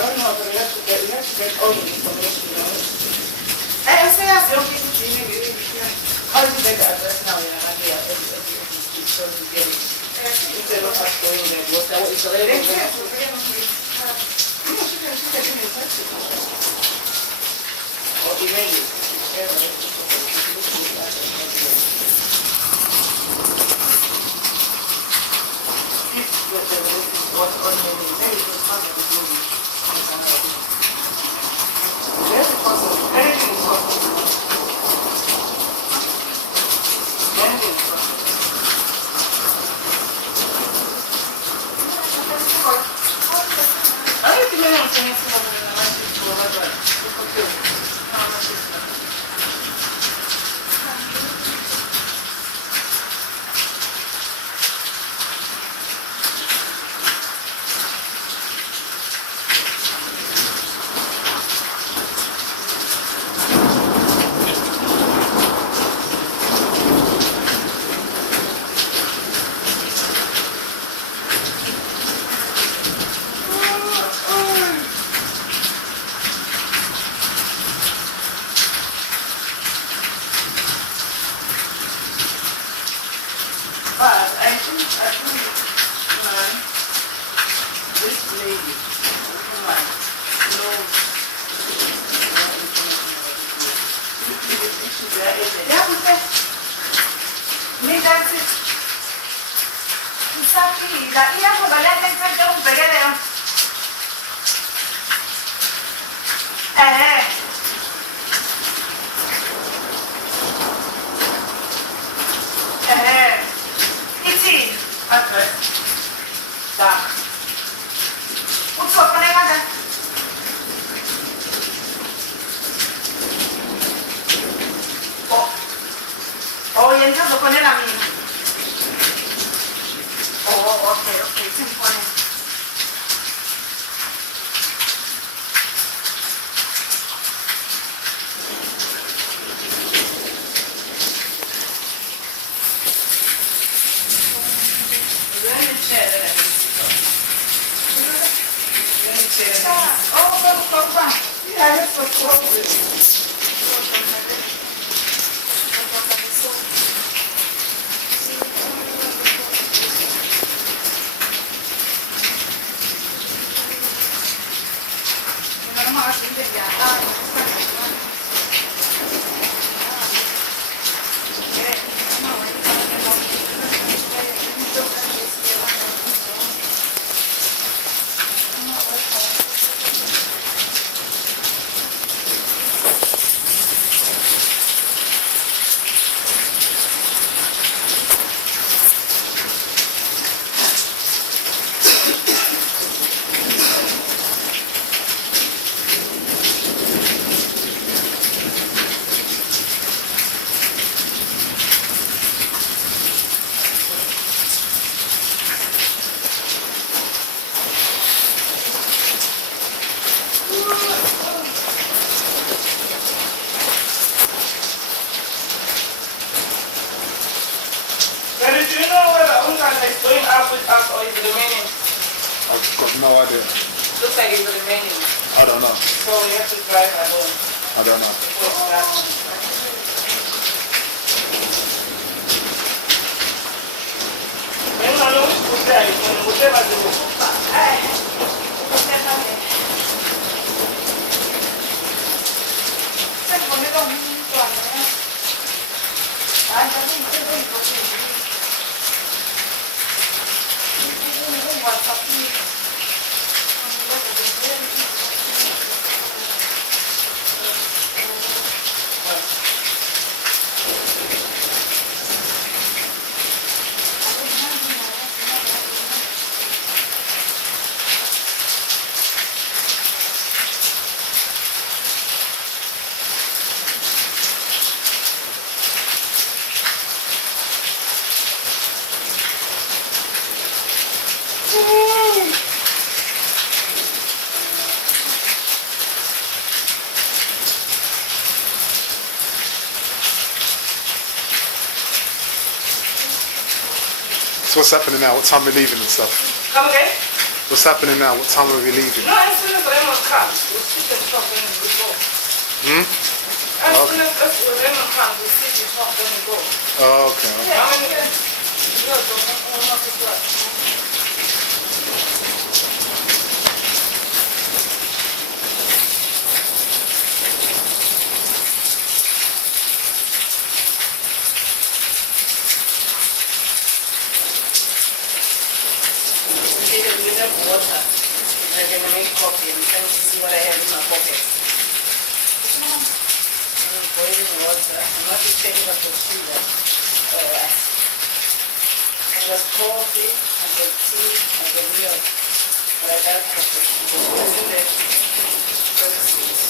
don't know, but you have to get all the information, you know. And say as young people, how do you get the address now in an idea of every so you get it? Instead of us going there, was that what it's already? Or email it. What's on the very good part of the movie. There's a possible, anything is possible. Anything is possible. I don't think I'm saying something in the last two of my life. It's okay. How much is that? But I think, man, this lady, man, knows Ya, usted. Mira, está aquí. La tía por allá está enfrente de un peguero. Iti. address, dark. What's up, Panay? Orientado con el amigo. Oh, ok, se pone. I've got no idea. Looks like it's remaining. I don't know. So you have to drive alone. I don't know. So what's happening now? What time are we leaving and stuff? Come again? What's happening now? What time are we leaving? No, as soon as Raymond comes, we'll sit and talk and we go. Hmm? As soon as Raymond comes, we'll sit and talk and we go. Oh, okay. Okay. How many days? No, not this one. With the water, I'm going to make coffee and trying to see what I have in my pocket. Boiling water, I'm not taking up the sugar. And there's coffee, and there's tea, and there's milk. But I got coffee. What's in there? Very sweet.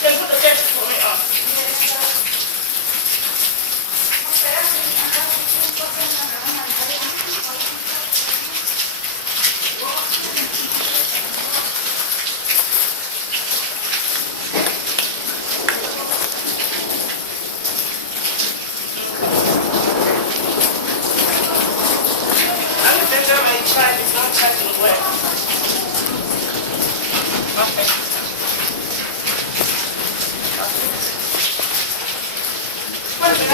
Can you put the ketchup for me on? I'm going to tell my child it's not charging well. Okay. What is it?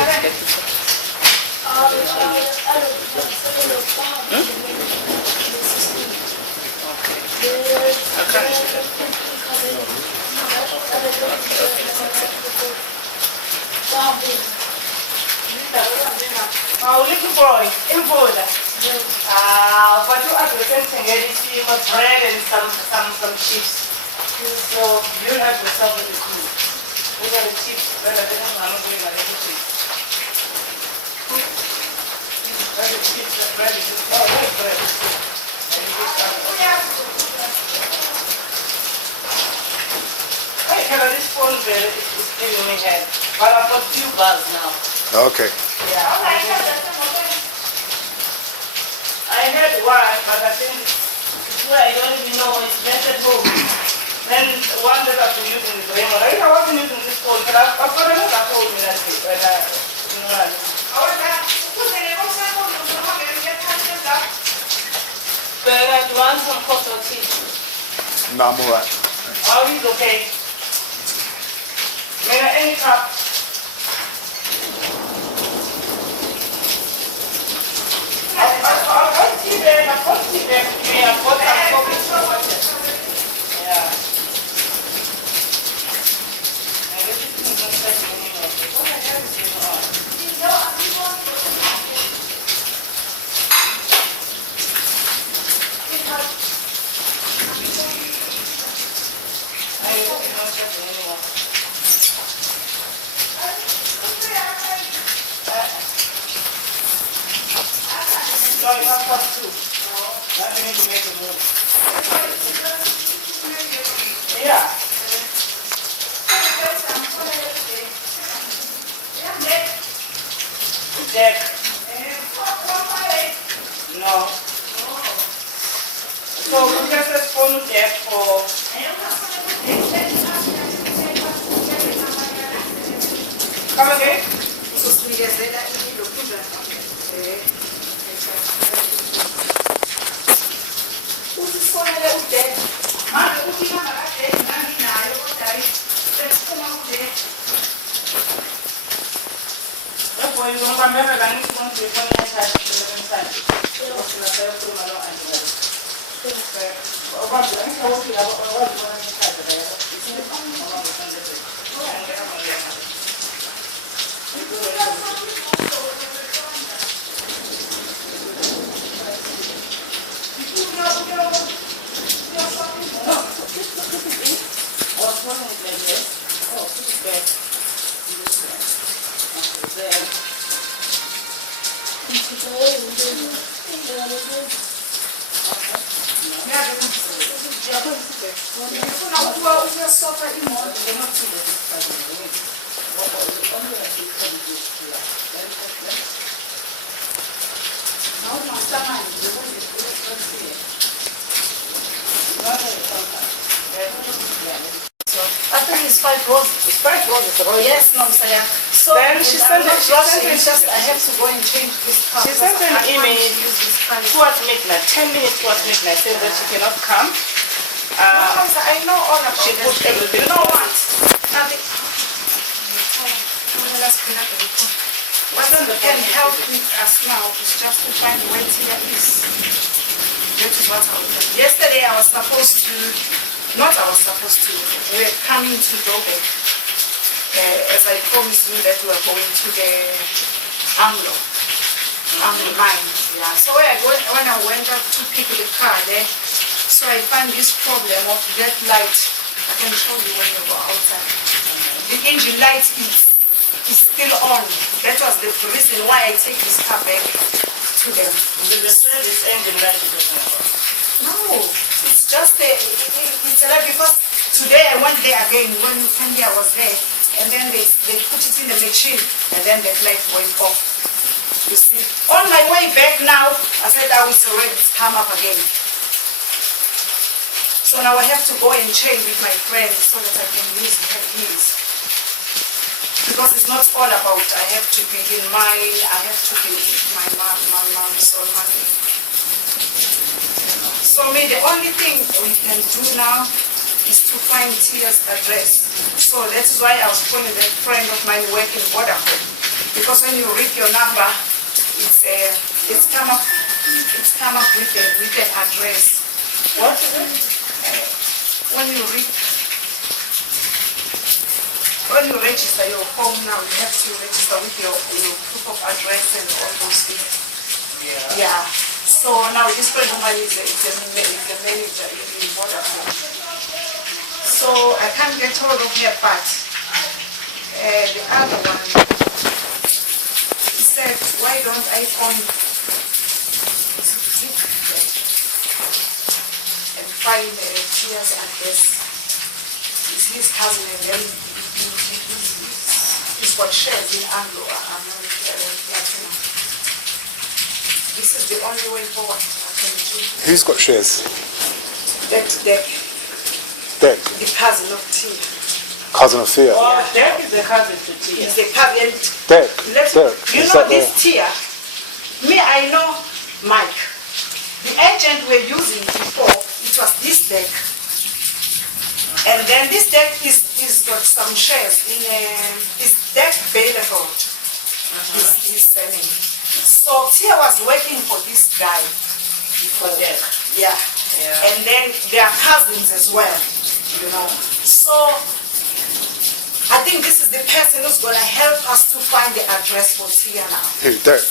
Oh, looking for it. In border. But you actually can see my bread and some chips. So you have yourself with the food. Those are the chips. Well, I don't know how to my little chips. That's the chips, the bread is just, oh, that's bread. And you just hey, hello, this phone bill is giving me head. But I've got few bars now. Okay. Yeah. I had one, but I think it's where I don't even know it's best at home. Then one that I've been using is Raymond. I wasn't using this phone, but I've got another phone in that day. But do you want some coffee or tea? No, I'm alright. Oh, he's okay. May I any cup? I'll tea bag. I've got tea bag. I've got some coffee. Yeah. And this is not such a meal. What the hell is going on? No, you have past two. Now you need to make a move. Yeah. Jack. No. So we just a spoon Jack for. Come again? Poi non cambiare la lista non si può neanche pensare. Devo lasciare prima no anche. Ho guardato anche la volta la guardo non mi sa perché think it's 5 roses. It's 5 roses, right? Yes, no, Messiah. So Then she I'm sent not it- she rushing, sent it- it's just I have to go and change this car. She because sent an I can't email use this car. towards midnight, 10 minutes towards midnight, saying that she cannot come. I know all about She this. put everything. You know what? Nothing. Let's connect the report. What can help with us now is just to find where Tia is. That is what I was doing. Yesterday I was supposed to, we're coming to Dobe. As I promised you that we are going to the Anglo mine. Yeah. So when I went up to pick the car there, so I found this problem of that light. I can show you when you go outside. The engine light is still on. That was the reason why I take this car back to them. The service engine light is talking about. No, it's just it's a light because today I went there again when India was there, and then they put it in the machine, and then the light went off. You see, on my way back now, I said, "Oh, it's already come up again." So now I have to go and change with my friend so that I can use his. Because it's not all about I have to be in mine, I have to be with my mom's or money. So the only thing we can do now is to find Tia's address. So that's why I was calling a friend of mine working Vodafone. Because when you read your number, it's come up with an address. What is it? When you register your home now, you have to register with your proof of address and all those things. Yeah. So now this friend of mine is a manager in Vodafone. So I can't get hold of her, but the other one, he said, why don't I phone and find Tia's address? It's his cousin, and then he's got shares in Anglo. This is the only way forward I can do. Who's got shares? That Dec. the cousin of Tia. Cousin of Thea. Oh, Derek is the cousin to Tia. He's the cousin. Dec. You Is know that this there? Tia? Me, I know Mike. The agent we're using before, it was this deck. And then this deck is got some shares in this deck Baylor his surname. So Tia was working for this guy. For Derek. Yeah. And then they are cousins as well, you know. So I think this is the person who's gonna help us to find the address for Tia now. Who? Dec.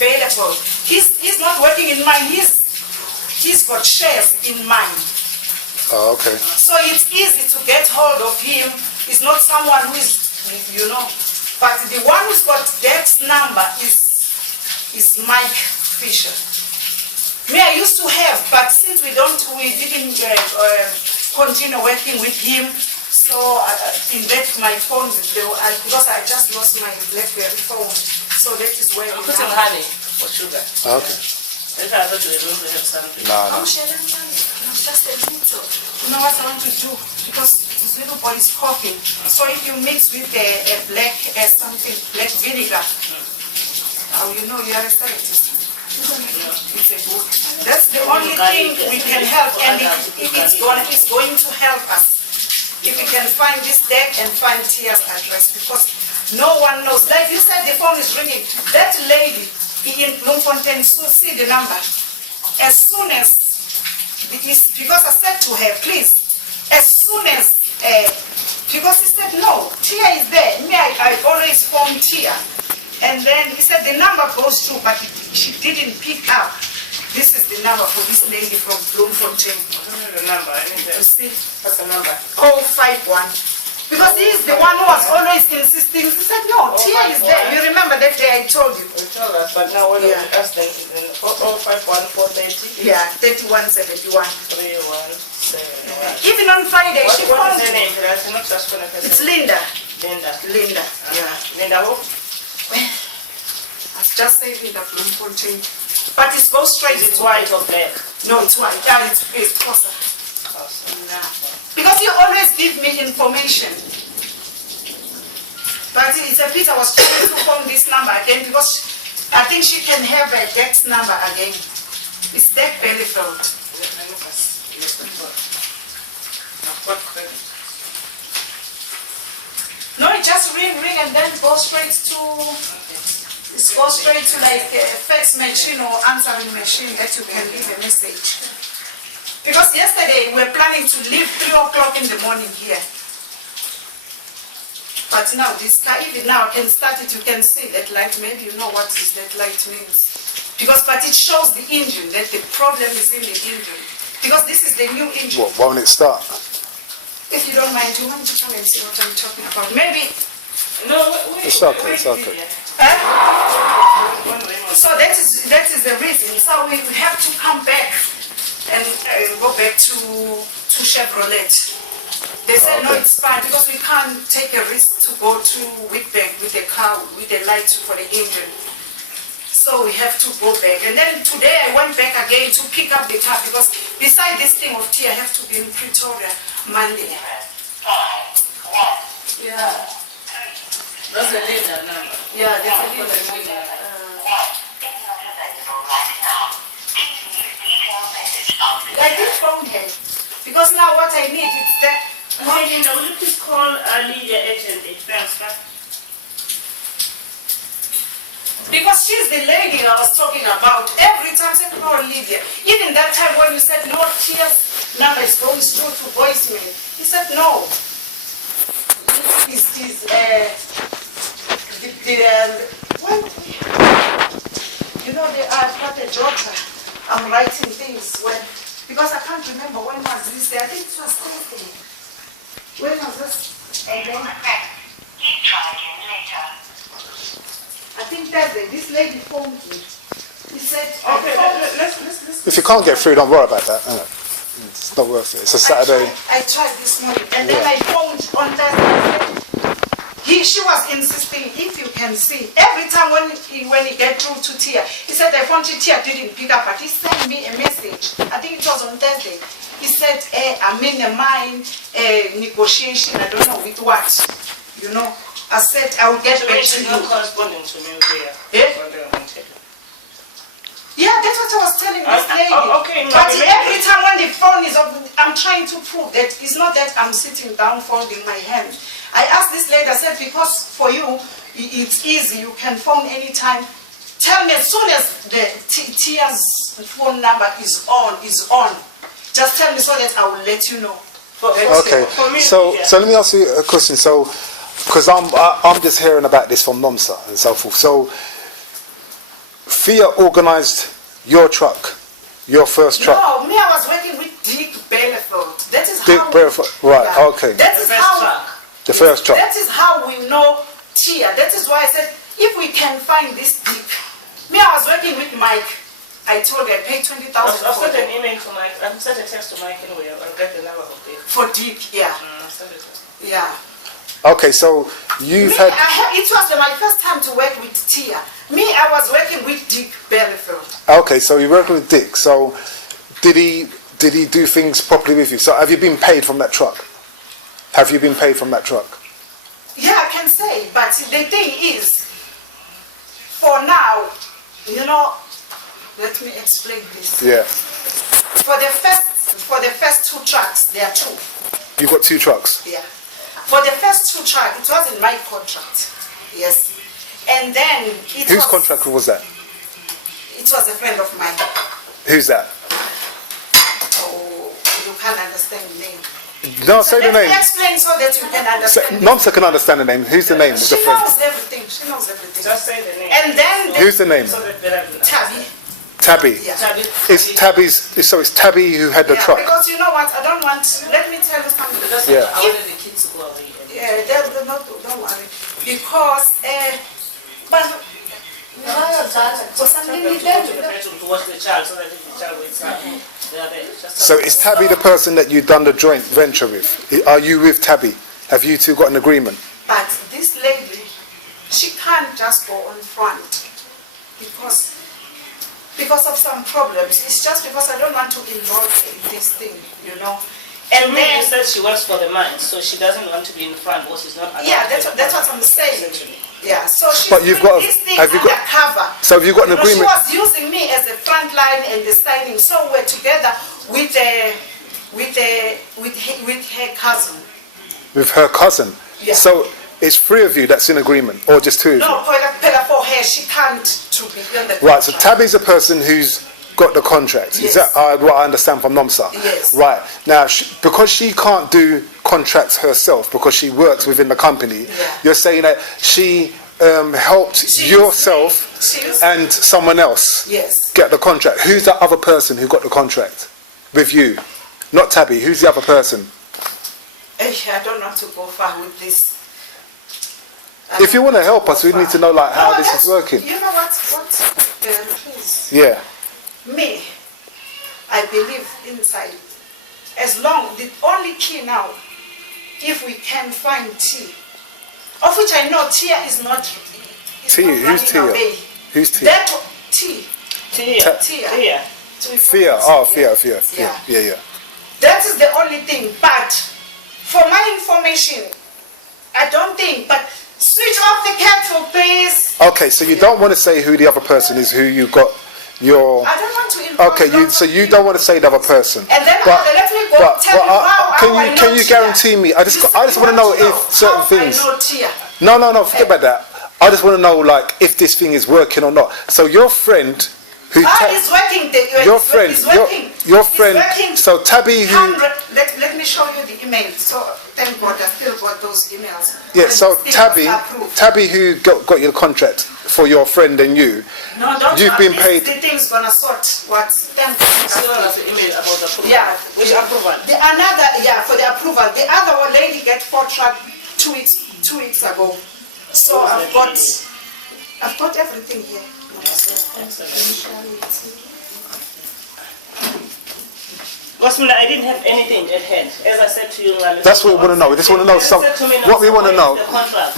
Available. He's not working in mine. He's got shares in mine. Oh, okay. So it's easy to get hold of him. He's not someone who is, you know. But the one who's got Dec's number is Mike Fisher. Me, I used to have, but since we didn't continue working with him, so in that my phone, because I just lost my BlackBerry phone, so that is where we Put some have. honey or sugar. Oh, okay. I thought you were going to have something. No. I'm sharing money. I'm just a little. You know what I want to do? Because this little boy is coughing. So if you mix with a black vinegar, you know you are a scientist. It's a book. That's the only thing we can help, and it's going to help us if we can find this deck and find Tia's address, because no one knows. Like you said, the phone is ringing. That lady in Bloemfontein, so see the number. As soon as because I said to her, please, as soon as because he said no, Tia is there. Me, I always phone Tia. And then he said the number goes through, but she didn't pick up. This is the number for this lady from Bloemfontein. The number, I need You to see? what's the number? 051. Because he is the one who was always insisting. He said, no, Tia is there. You remember that day I told you? You told us, but now when Yeah. we ask them, 4051 430 Yeah, 3171. 3171. Even on Friday, she What phoned is her me. name? That's not just going to It's Linda. Linda. Linda, yeah. Linda who? I've just said Linda Bloemfontein. But it goes straight Is it to white or black? No, it's white. Yeah, it's closer. house. Because you always give me information. But it's a pity I was trying to phone this number again because I think she can have a Dex number again. It's Dex Bellyfield. No, it just ring and then go straight to, go straight to like a fax machine or answering machine that you can leave a message. Because yesterday we were planning to leave 3 o'clock in the morning here. But now this car, even now I can start it, you can see that light, maybe you know what is that light means. Because, but it shows the engine, that the problem is in the engine. Because this is the new engine. What, won't it start? If you don't mind, you want to come and see what I'm talking about? Maybe. No, It's okay, it's okay. So that is the reason. So we have to come back and go back to Chevrolet. They said no, it's fine because we can't take a risk to go to Whitbank with the car with the light for the engine. So we have to go back. And then today I went back again to pick up the car because beside this thing of tea I have to be in Pretoria Monday. Yeah. That's the Linda number. Yeah, that's a little bit. I did phone her because now what I need is that. Hey, Linda, will you please call Lydia agent a transfer? Because she's the lady I was talking about. Every time I said, oh, Lydia. Even that time when you said, no, Tia's number is going straight to voicemail. He said, no. You know, I've got a daughter. I'm writing things when, because I can't remember when was this day. I think it was Thursday. When was this? And then, Please try again later. I think Thursday, this lady phoned me. He said, Okay, let's. If you can't get through, don't worry about that. It's not worth it. It's a Saturday. I tried this morning, and then I phoned on Thursday. She was insisting, if you can see, every time when he get through to Tia, he said, I phoned you, Tia didn't pick up, but he sent me a message. I think it was on Thursday. He said, I'm in a mine negotiation, I don't know with what, you know. I said, I will get back to you. Corresponding to me there. Yeah, that's what I was telling this lady. Okay, no, but every time when the phone is up, I'm trying to prove that it's not that I'm sitting down folding my hands. I asked this lady, I said, because for you, it's easy, you can phone anytime. Tell me as soon as the Tia's phone number is on. Just tell me so that I will let you know. Okay. So let me ask you a question. So, because I'm just hearing about this from NOMSA and so forth. So, Thea organised your truck, your first truck. No, me, I was working with Dick Bellefield. That is Dick how. Bellefield, right? Yeah. Okay. That is how. The first truck. That is how we know Tia. That is why I said, if we can find this Dick. Me, I was working with Mike. I told her I paid 20,000 I'll for send an email to Mike. I'll send a text to Mike anyway. I'll get the number of Dick. For Dick, yeah. I'll send it to him. Yeah. Okay, so you've Me, had. it was my first time to work with Tia. Me, I was working with Dick Bellefield. Okay, so you worked with Dick. So did he do things properly with you? So have you been paid from that truck? Have you been paid from that truck? Yeah, I can say, but the thing is, for now, you know, let me explain this. Yeah. For the first 2 trucks, there are 2. You've got 2 trucks. Yeah. For the first 2 trucks, it was in my contract. Yes. And then it Whose was, contract was that? It was a friend of mine. Who's that? Oh, you can't understand the name. No, say the Let me name. explain so that you can understand. NOMSA can understand the name. Who's the name of the She friend? knows everything. She knows everything. Just say the name. And then Who's the name? So that better do that. Tabby. Tabby. Yeah. It's Tabby's. So it's Tabby who had the Yeah, truck. because you know what? I don't want. Let me tell you something. Yeah. I wanted the kids to go away. Yeah, they're not. Don't worry. Because, but. For some Take them reason, to go to the bedroom to watch the child so that if the child wakes up, they are there. Just So is Tabby the person that you've done the joint venture with? Are you with Tabby? Have you two got an agreement? But this lady, she can't just go on front because of some problems. It's just because I don't want to involve her in this thing, you know. And me. then you said she works for the mine, so she doesn't want to be in front or she's not allowed. Yeah, to that's be what I'm saying. Yeah, so she's But you've doing got a- this thing have you got- undercover. So have you got an You know, agreement? She was using me as a front line and the signing, so we're together with her cousin. With her cousin. Yeah. So it's three of you that's in agreement, or just two of No, you? Pela for her, she can't to be on the Right. So contract. Tabby's a person who's got the contract. Is Yes. that what I understand from NOMSA? Yes. Right. Now, because she can't do contracts herself because she works within the company, Yeah. you're saying that she helped She yourself used- she used- and someone else Yes. get the contract. Who's the other person who got the contract with you? Not Tabby. Who's the other person? I don't want to go far with this. If you want to help us, we need to know like how No, this that's- is working. You know what? Please. Yeah. Me, I believe inside. As long, the only key now, if we can find Tia, of which I know Tia is not. Tia, who's Tia? Who's Tia? That Tia. Tia. Fear. Oh, fear. Yeah. That is the only thing. But for my information, I don't think. But switch off the kettle, please. Okay, so you don't want to say who the other person is, who you got your. I don't want to involve. Okay, lots so of you people. don't want to say the other person. And then But- let me go but- tell but, you how I can know you Tia. guarantee me? I just You want to know know if certain how things. I know Tia. No, forget about that. I just want to know like if this thing is working or not. So your friend, who It's working. your friend, It's working. your It's friend. working. So Tabby, who. Let me show you the email. So thank God I still got those emails. Yeah, When so this thing was approved. Tabby, who got your contract for your friend and you. No, don't You've been this- paid- The thing's gonna sort what. Thank Still God. has an email about the approval. Yeah. Which approval? For the approval. The other one lady get 4 truck 2 weeks ago. So I've got everything here. Because I didn't have anything at hand. As I said to you, That's what we want to know. We just want to know some. What we want to know. The contract.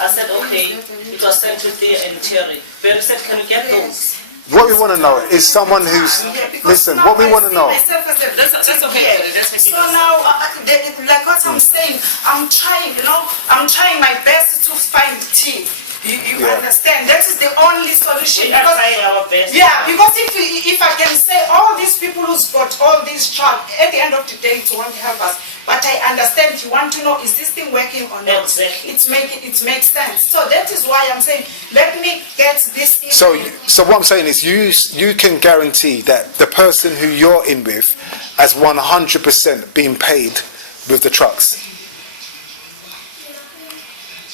I said, okay, it was sent to Thea and Terry. But said, can you get those? What we want to know is someone who's. Listen. What we want to know. That's okay. That's okay. So now, like what I'm saying, I'm trying my best to find tea. You Yeah. understand? That is the only solution. We are Because- trying our best. Yeah, because if I can say all these people who's got all these jobs, at the end of the day, it won't help us. But I understand you want to know, is this thing working or not? Exactly. It makes sense. So that is why I'm saying, let me get this in. So what I'm saying is, you can guarantee that the person who you're in with has 100% been paid with the trucks.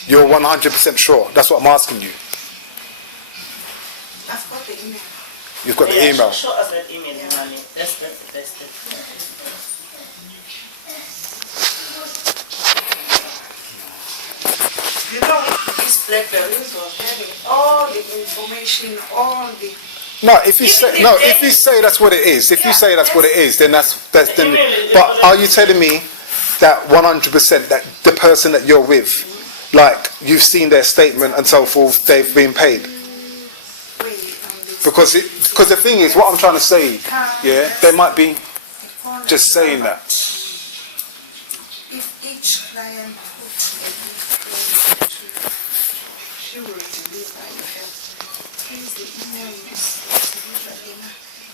You're 100% sure. That's what I'm asking you. I've got the email. You've got the Yeah, email. Show us that email, Mami. That's the best thing. You know, these blackberries were having all the information, all the. No, if you say Even no, if if you say that's what it is, if you Yeah, say that's what it is, then that's then. Really, But are you telling me that 100% that the person that you're with, like you've seen their statement and so forth, they've been paid? Because the thing is, what I'm trying to say, yeah, they might be just saying that. If each client puts a she will deliver your help. Please, the email is delivered.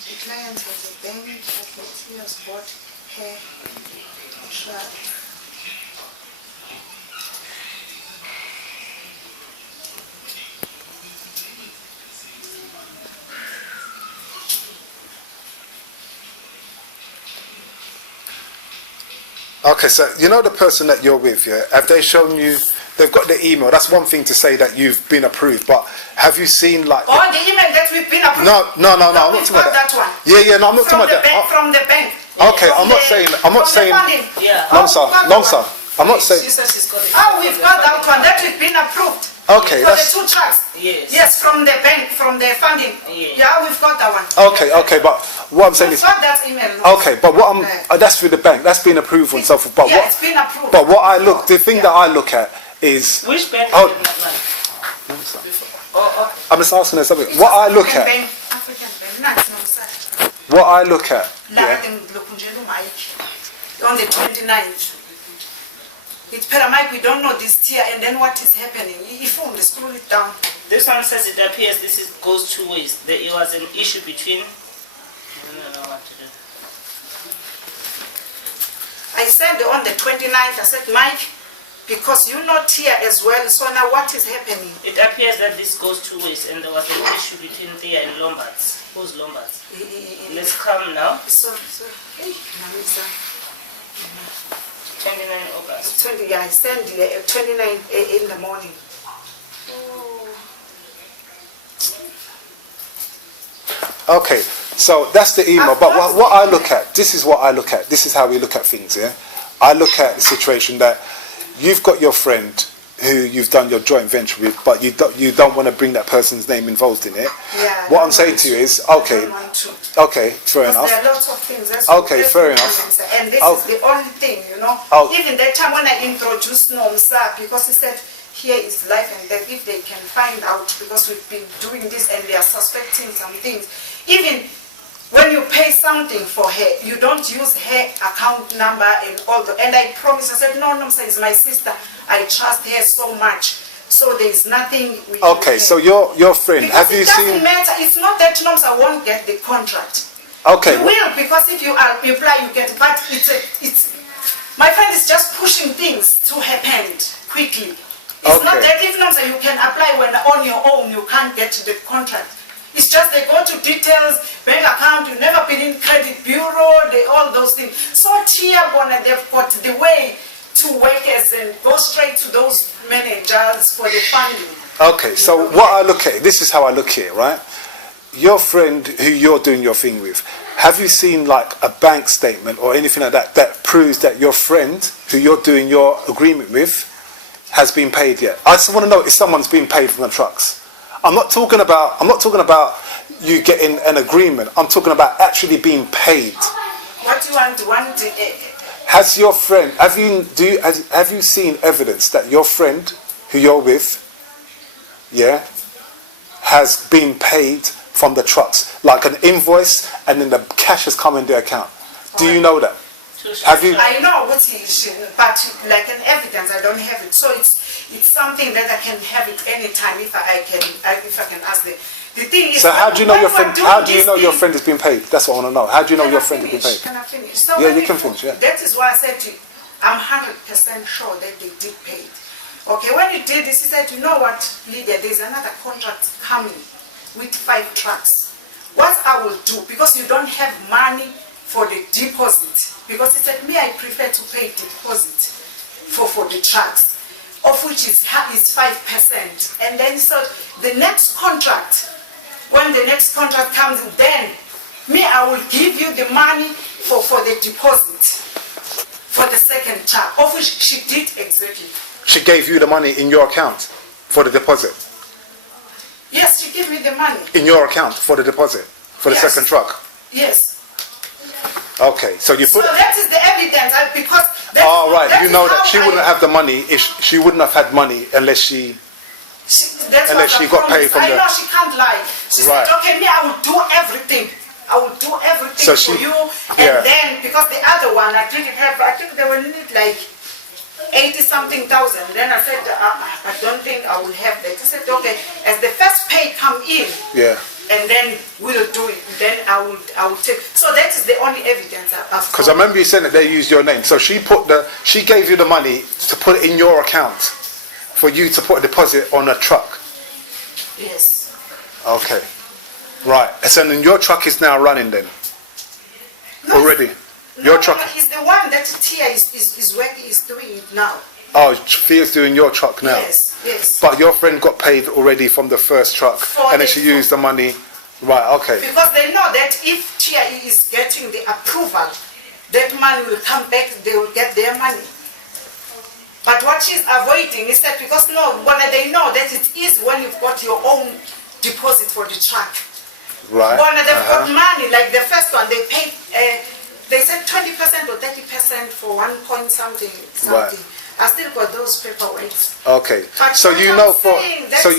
The client has a bank that has bought her truck. Okay, so you know the person that you're with, yeah? Have they shown you? They've got the email. That's one thing to say that you've been approved, but have you seen like? Oh, the email that we've been approved. No. I'm not we've talking about got that. that one. Yeah, no, I'm not From talking the about bank, that. from the bank. Okay, I'm not saying. I'm not saying. Yeah. Long sir, I'm not saying. She says she's got it. Oh, we've got that one. That we've been approved. Okay, For the that's 2 trucks. Yes. Yes, from the bank, from the funding. Yeah. Yeah, we've got that one. okay. But what I'm saying We've is, got that email. okay. But what I'm that's through the bank. That's been approved and so forth. But Yeah, what? it's been approved. But what I look, the thing that I look at is, Which bank Oh. is it, Mami? I'm just asking her something. What I look at, African bank. Nice, no, sir. what I look at, La, yeah. look, on the 29th. It's Paramike, we don't know this tier, and then what is happening? If we scroll it down. This one says it appears goes two ways. There was an issue between. I don't know what to do. I said on the 29th, I said, Mike, because you're not here as well, so now what is happening? It appears that this goes two ways, and there was an issue between Thea and Lombards. Who's Lombards? Let's come now. Hey, Namisa. 29 August. 20, yeah, I sent 29 in the morning. Okay, so that's the email. But what I look at, this is what I look at. This is how we look at things, yeah? I look at the situation that you've got your friend who you've done your joint venture with, but you don't want to bring that person's name involved in it. Yeah, what I'm saying to you is, okay, fair enough. There are lots of things. Okay, fair enough. And this is the only thing, you know. Even that time when I introduced Nomsa, because he said, here is life and death, if they can find out, because we've been doing this and they are suspecting some things. Even when you pay something for her, you don't use her account number and all the, and I promised, I said, no, Nomsa is my sister. I trust her so much. So there's nothing we can Okay, pay. so your friend, Because have you it doesn't seen... matter. It's not that Nomsa won't get the contract. Okay. You will, because if you apply, you get. But it's. My friend is just pushing things to happen quickly. It's not Okay. that if Nomsa you can apply when on your own you can't get the contract. It's just they go to details, bank account, you've never been in credit bureau, all those things. So Tiabona, they've got the way to work as and go straight to those managers for the funding. Okay, so what I look at, this is how I look here, right? Your friend who you're doing your thing with, have you seen like a bank statement or anything like that that proves that your friend who you're doing your agreement with has been paid yet? I just want to know if someone's been paid from the trucks. I'm not talking about you getting an agreement. I'm talking about actually being paid. What do you want? Has your friend, have you seen evidence that your friend who you're with, yeah, has been paid from the trucks, like an invoice, and then the cash has come in their account? Do you know that? Have you? I know what he should, but like an evidence, I don't have it. So it's something that I can have it anytime if I can ask the thing is. So how do you know when your we're friend? doing How do you this know your thing- friend has been paid? That's what I want to know. How do you know Can your I friend has been finish? paid? Can I finish? So Yeah, when you can finish, yeah. That is why I said to you, I'm 100% sure that they did pay. Okay, when you did this, he said, you know what, Lydia, there's another contract coming with 5 trucks. What I will do, because you don't have money for the deposit, because he said, me, I prefer to pay deposit for the trucks, of which is 5%. And then so the next contract, when the next contract comes, then me, I will give you the money for the deposit for the second truck, of which she did exactly. She gave you the money in your account for the deposit. Yes, she gave me the money. In your account for the deposit for the Yes. second truck. Yes. Okay, so you So put. that is the evidence, because that's, Oh right, that you is know how that she wouldn't have the money if she wouldn't have had money unless she. That's unless what she I got paid promised. from I the- know she can't lie. She Right. said, okay, me, I will do everything. I will do everything So for she- you. yeah. And then, because the other one, I think they will need like 80-something thousand. Then I said, I don't think I will have that. I said, okay, as the first pay come in, Yeah. and then we'll do it. Then I will take. So that is the only evidence I've Because I remember you saying that they used your name. So she gave you the money to put it in your account for you to put a deposit on a truck. Yes. Okay. Right. So then your truck is now running then No, already. No, Your truck. is the one that Tia is working, is doing it now. Oh, Fia's doing your truck now. Yes, yes. But your friend got paid already from the first truck, For and then the- she used the money. Right. Okay. Because they know that if Tia is getting the approval, that money will come back, they will get their money. But what she's avoiding is that because when they know that it is when you've got your own deposit for the truck. Right. When they've got money, like the first one, they paid, they said 20% or 30% for 1 point something. Right. I still got those paperworks. Okay. But So what you I'm know saying, so that's-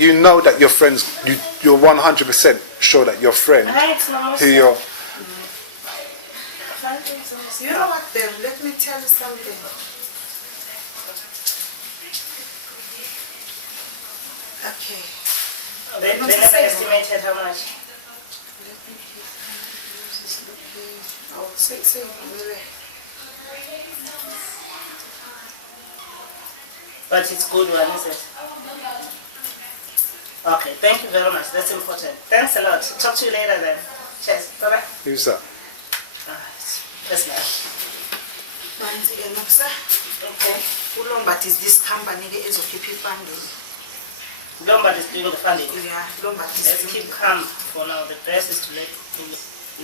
you know that your friends, you're 100% sure that your friend who you're You know what then, let me tell you something. Okay. They never estimated how much. Let me keep this looking. Oh, say, maybe. But it's good one, isn't it? Okay, thank you very much. That's important. Thanks a lot. Talk to you later then. Cheers. Bye-bye. Who's that? That's nice. Manzi Nomsa, Okay. Lombard is this company is keeping funding. Lombard is doing the funding. Yeah, Lombard is Let's keep calm for now. The best is to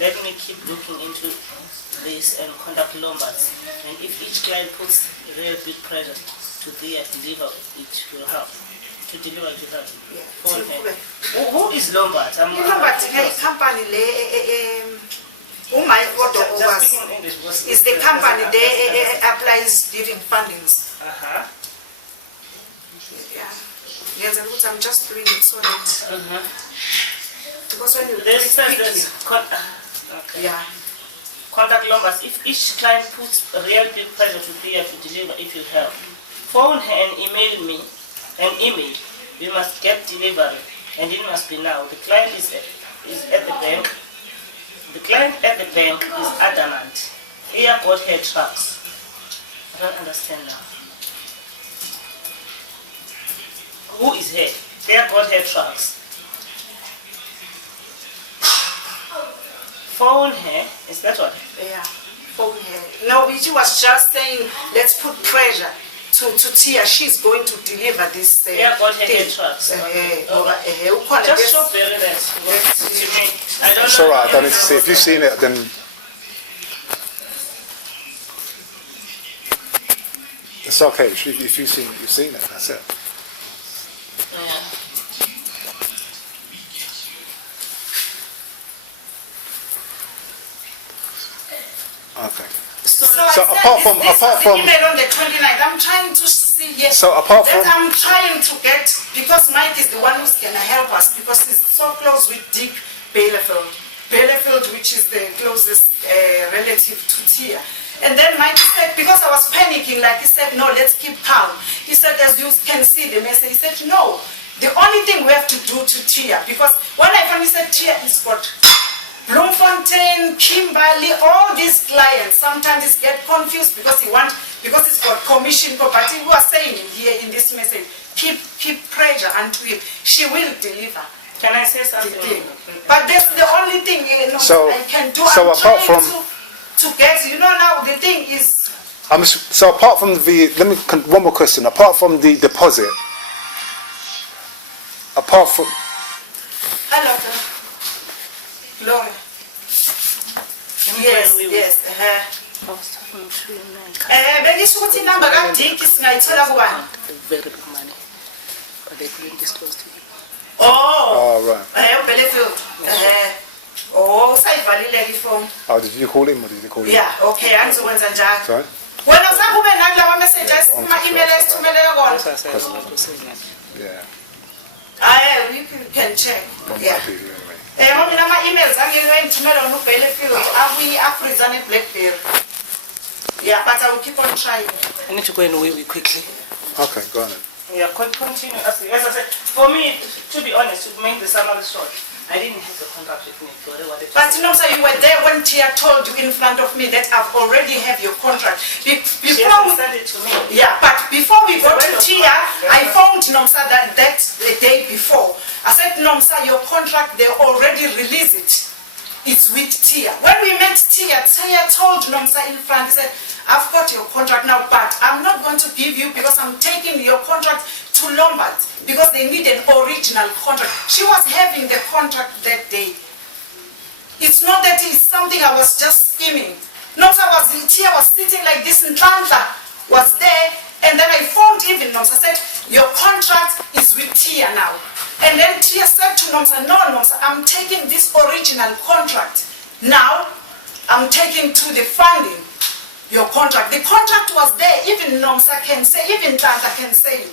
let me keep looking into this and contact Lombards. And if each client puts a real big pressure to deliver, it will help. To deliver it will help. Yeah. Phone her. Who is Lombard? Lombard is a company my order Just speaking English. is the company they applies different fundings. Uh-huh. Yeah. Yes, I'm just doing it so that because when you do This it says quickly, that okay. yeah. Contact Lombards. If each client puts a real big pressure to deliver, it will help. Phone her and email me. An email. We must get delivery, and it must be now. The client is at the bank. The client at the bank is adamant. Here got her trucks. I don't understand now. Who is her? Here got her trucks. Phone her. Is that what? Yeah. Phone her. No, she was just saying let's put pressure to Tia. She's going to deliver this Here got her thing. trucks. Just Just show Barry that to me. I don't It's know. alright, I don't need to see. If you've seen it, then it's okay. If you've seen it, that's it. Yeah. Okay. So So I apart said from- this apart was from- the email on the 29th, I'm trying to see, yes. So apart that from- I'm trying to get, because Mike is the one who's going to help us, because he's so close with Dick Bielefeld. Bielefeld, which is the closest relative to Tia. And then Mike said, because I was panicking, like he said, no, let's keep calm. He said, as you can see the message, he said, no, the only thing we have to do to Tia, because when I finally said Tia is got Bloemfontein, Kimberley, all these clients sometimes get confused because it's got commission property. We are saying here in this message, keep pressure unto him. She will deliver Can I say the something? thing. But that's the only thing So- I can do. so I'm apart trying from- to get, now the thing is, So apart from one more question. Apart from the deposit, hello, Gloria. Yes, yes. I was talking to you now. Bengisho ukuthi inamba kaDick singayithola kubani? Very big money, but they couldn't disclose to you. Oh, right. Bielefeld. Oh, usayivalile ifoni. Oh, did you call him or did you call him? Yeah, okay, angizokwenza njalo. Sorry? Wena uzange ube nakulawa messages email esithumelele kona. Yes, I said I'm not saying that. Yeah. You can check. One Yeah. copy anyway. Ngoba mina ama-emails angiyithumela wona uBielefeld akuyi-Afriza ne-Blackberry. Yeah, but I will keep on trying. I need to go and weigh quickly. Okay, go on then. Yeah, continue. As I said, for me, to be honest, to make the summary short, I didn't have the contract with me. So they wanted to But sir, you were there when Tia told you in front of me that I've already have your contract. she Before hasn't we, sent it to me. yeah, but before we go So to when Tia, your I phoned Nomsa that the day before. I said, Nomsa, your contract, they already released it. It's with Tia. When we met Tia, Tia told Nomsa in front, he said, I've got your contract now, but I'm not going to give you because I'm taking your contract to Lombard because they need an original contract. She was having the contract that day. It's not that it's something I was just skimming. Tia was sitting like this in Tlantla, was there, and then I phoned even Nomsa, said, your contract is with Tia now. And then Tia said to Nomsa, no, Nomsa, I'm taking this original contract. Now, I'm taking to the funding your contract. The contract was there, even Nomsa can say, even Tlantla can say it.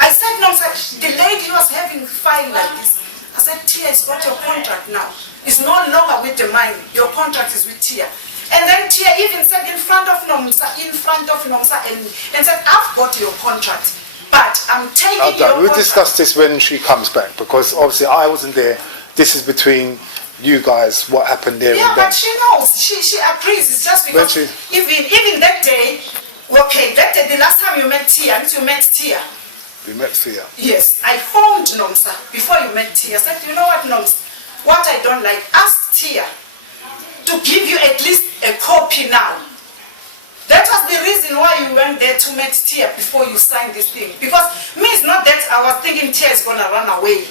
I said, Nomsa, the lady was having file like this. I said, Tia, it's got your contract now. It's no longer with the mine. Your contract is with Tia. And then Tia even said in front of Nomsa, and said, I've got your contract, but I'm taking your We'll contract. discuss this when she comes back, because obviously I wasn't there. This is between you guys, what happened there. Yeah, and but then. she knows. She agrees. It's just because even that day, okay, that day, the last time you met Tia, you met Tia. We met Fia. Yes, I phoned Nomsa before you met Tia. I said, you know what, Noms, what I don't like, ask Tia to give you at least a copy now. That was the reason why you went there to meet Tia before you signed this thing. Because me, it's not that I was thinking Tia is going to run away.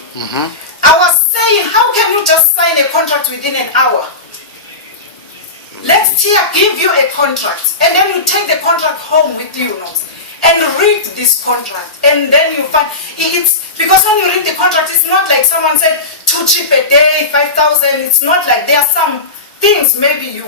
I was saying, how can you just sign a contract within an hour? Let Tia give you a contract, and then you take the contract home with you, Noms, and read this contract. And then you find, it's because when you read the contract, it's not like someone said, too cheap a day, 5,000. It's not like there are some things maybe you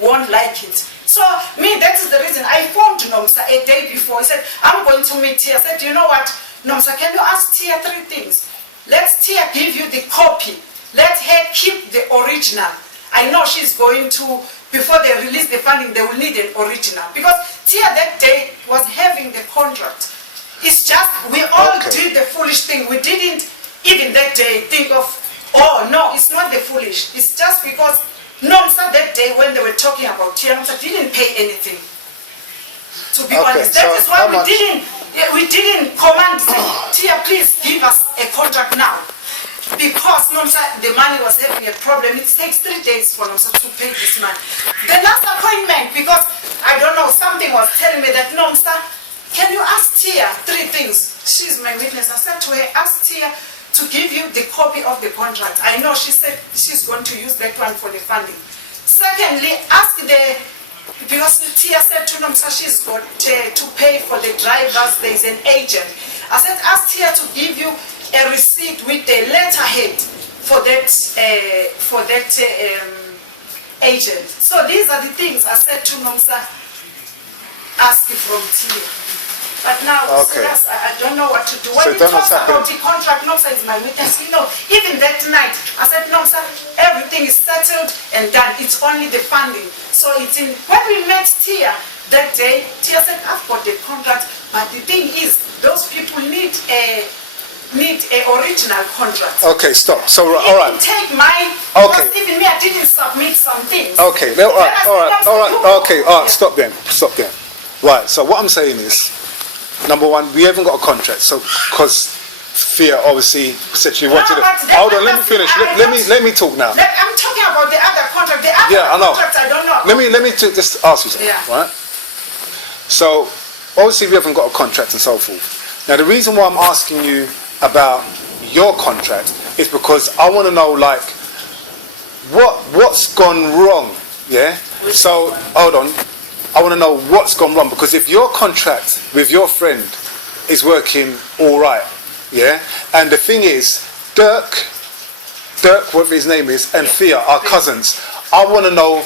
won't like it. So me, that is the reason I phoned Nomsa a day before. He said, I'm going to meet Tia. I said, you know what, Nomsa, can you ask Tia 3 things? Let Tia give you the copy. Let her keep the original. I know she's going to, before they release the funding, they will need an original. Because Tia that day was having the contract. It's just, we all did the foolish thing. We didn't even that day think of, oh no, it's not the foolish. It's just because Nomsa that day when they were talking about Tia, Nomsa didn't pay anything. To be honest, that is why we didn't command say, Tia, please give us a contract now. Because Nomsa, the money was having a problem. It takes 3 days for Nomsa to pay this money. The last appointment, because I don't know, something was telling me that Nomsa, can you ask Tia 3 things? She's my witness. I said to her, ask Tia to give you the copy of the contract. I know she said she's going to use that one for the funding. Secondly, ask because Tia said to Nomsa she's got to pay for the drivers, there's an agent. I said, ask Tia to give you a receipt with the letterhead for that agent. So these are the things I said to Nomsa, ask from Tia. But now, I don't know what to do. When So you talk about the contract, Nomsa is my witness. You know, even that night, I said, Nomsa, everything is settled and done. It's only the funding. So it's in, when we met Tia that day, Tia said, I've got the contract, but the thing is, those people need a original contract. Okay, stop. So, all right. Take my, Okay. because even me, I didn't submit some things. Okay, all right. Stop then. Right, so what I'm saying is, number one, we haven't got a contract. So, because Fia obviously said she wanted it. Hold on, let me finish. Let me talk now. I'm talking about the other contract. The other Yeah, I know. contract, I don't know. Let me just ask you something, right? So, obviously we haven't got a contract and so forth. Now, the reason why I'm asking you about your contract is because I want to know, like, what's gone wrong, yeah? So, hold on. I want to know what's gone wrong, because if your contract with your friend is working all right, yeah? And the thing is, Dirk, whatever his name is, and Fia are cousins. I want to know,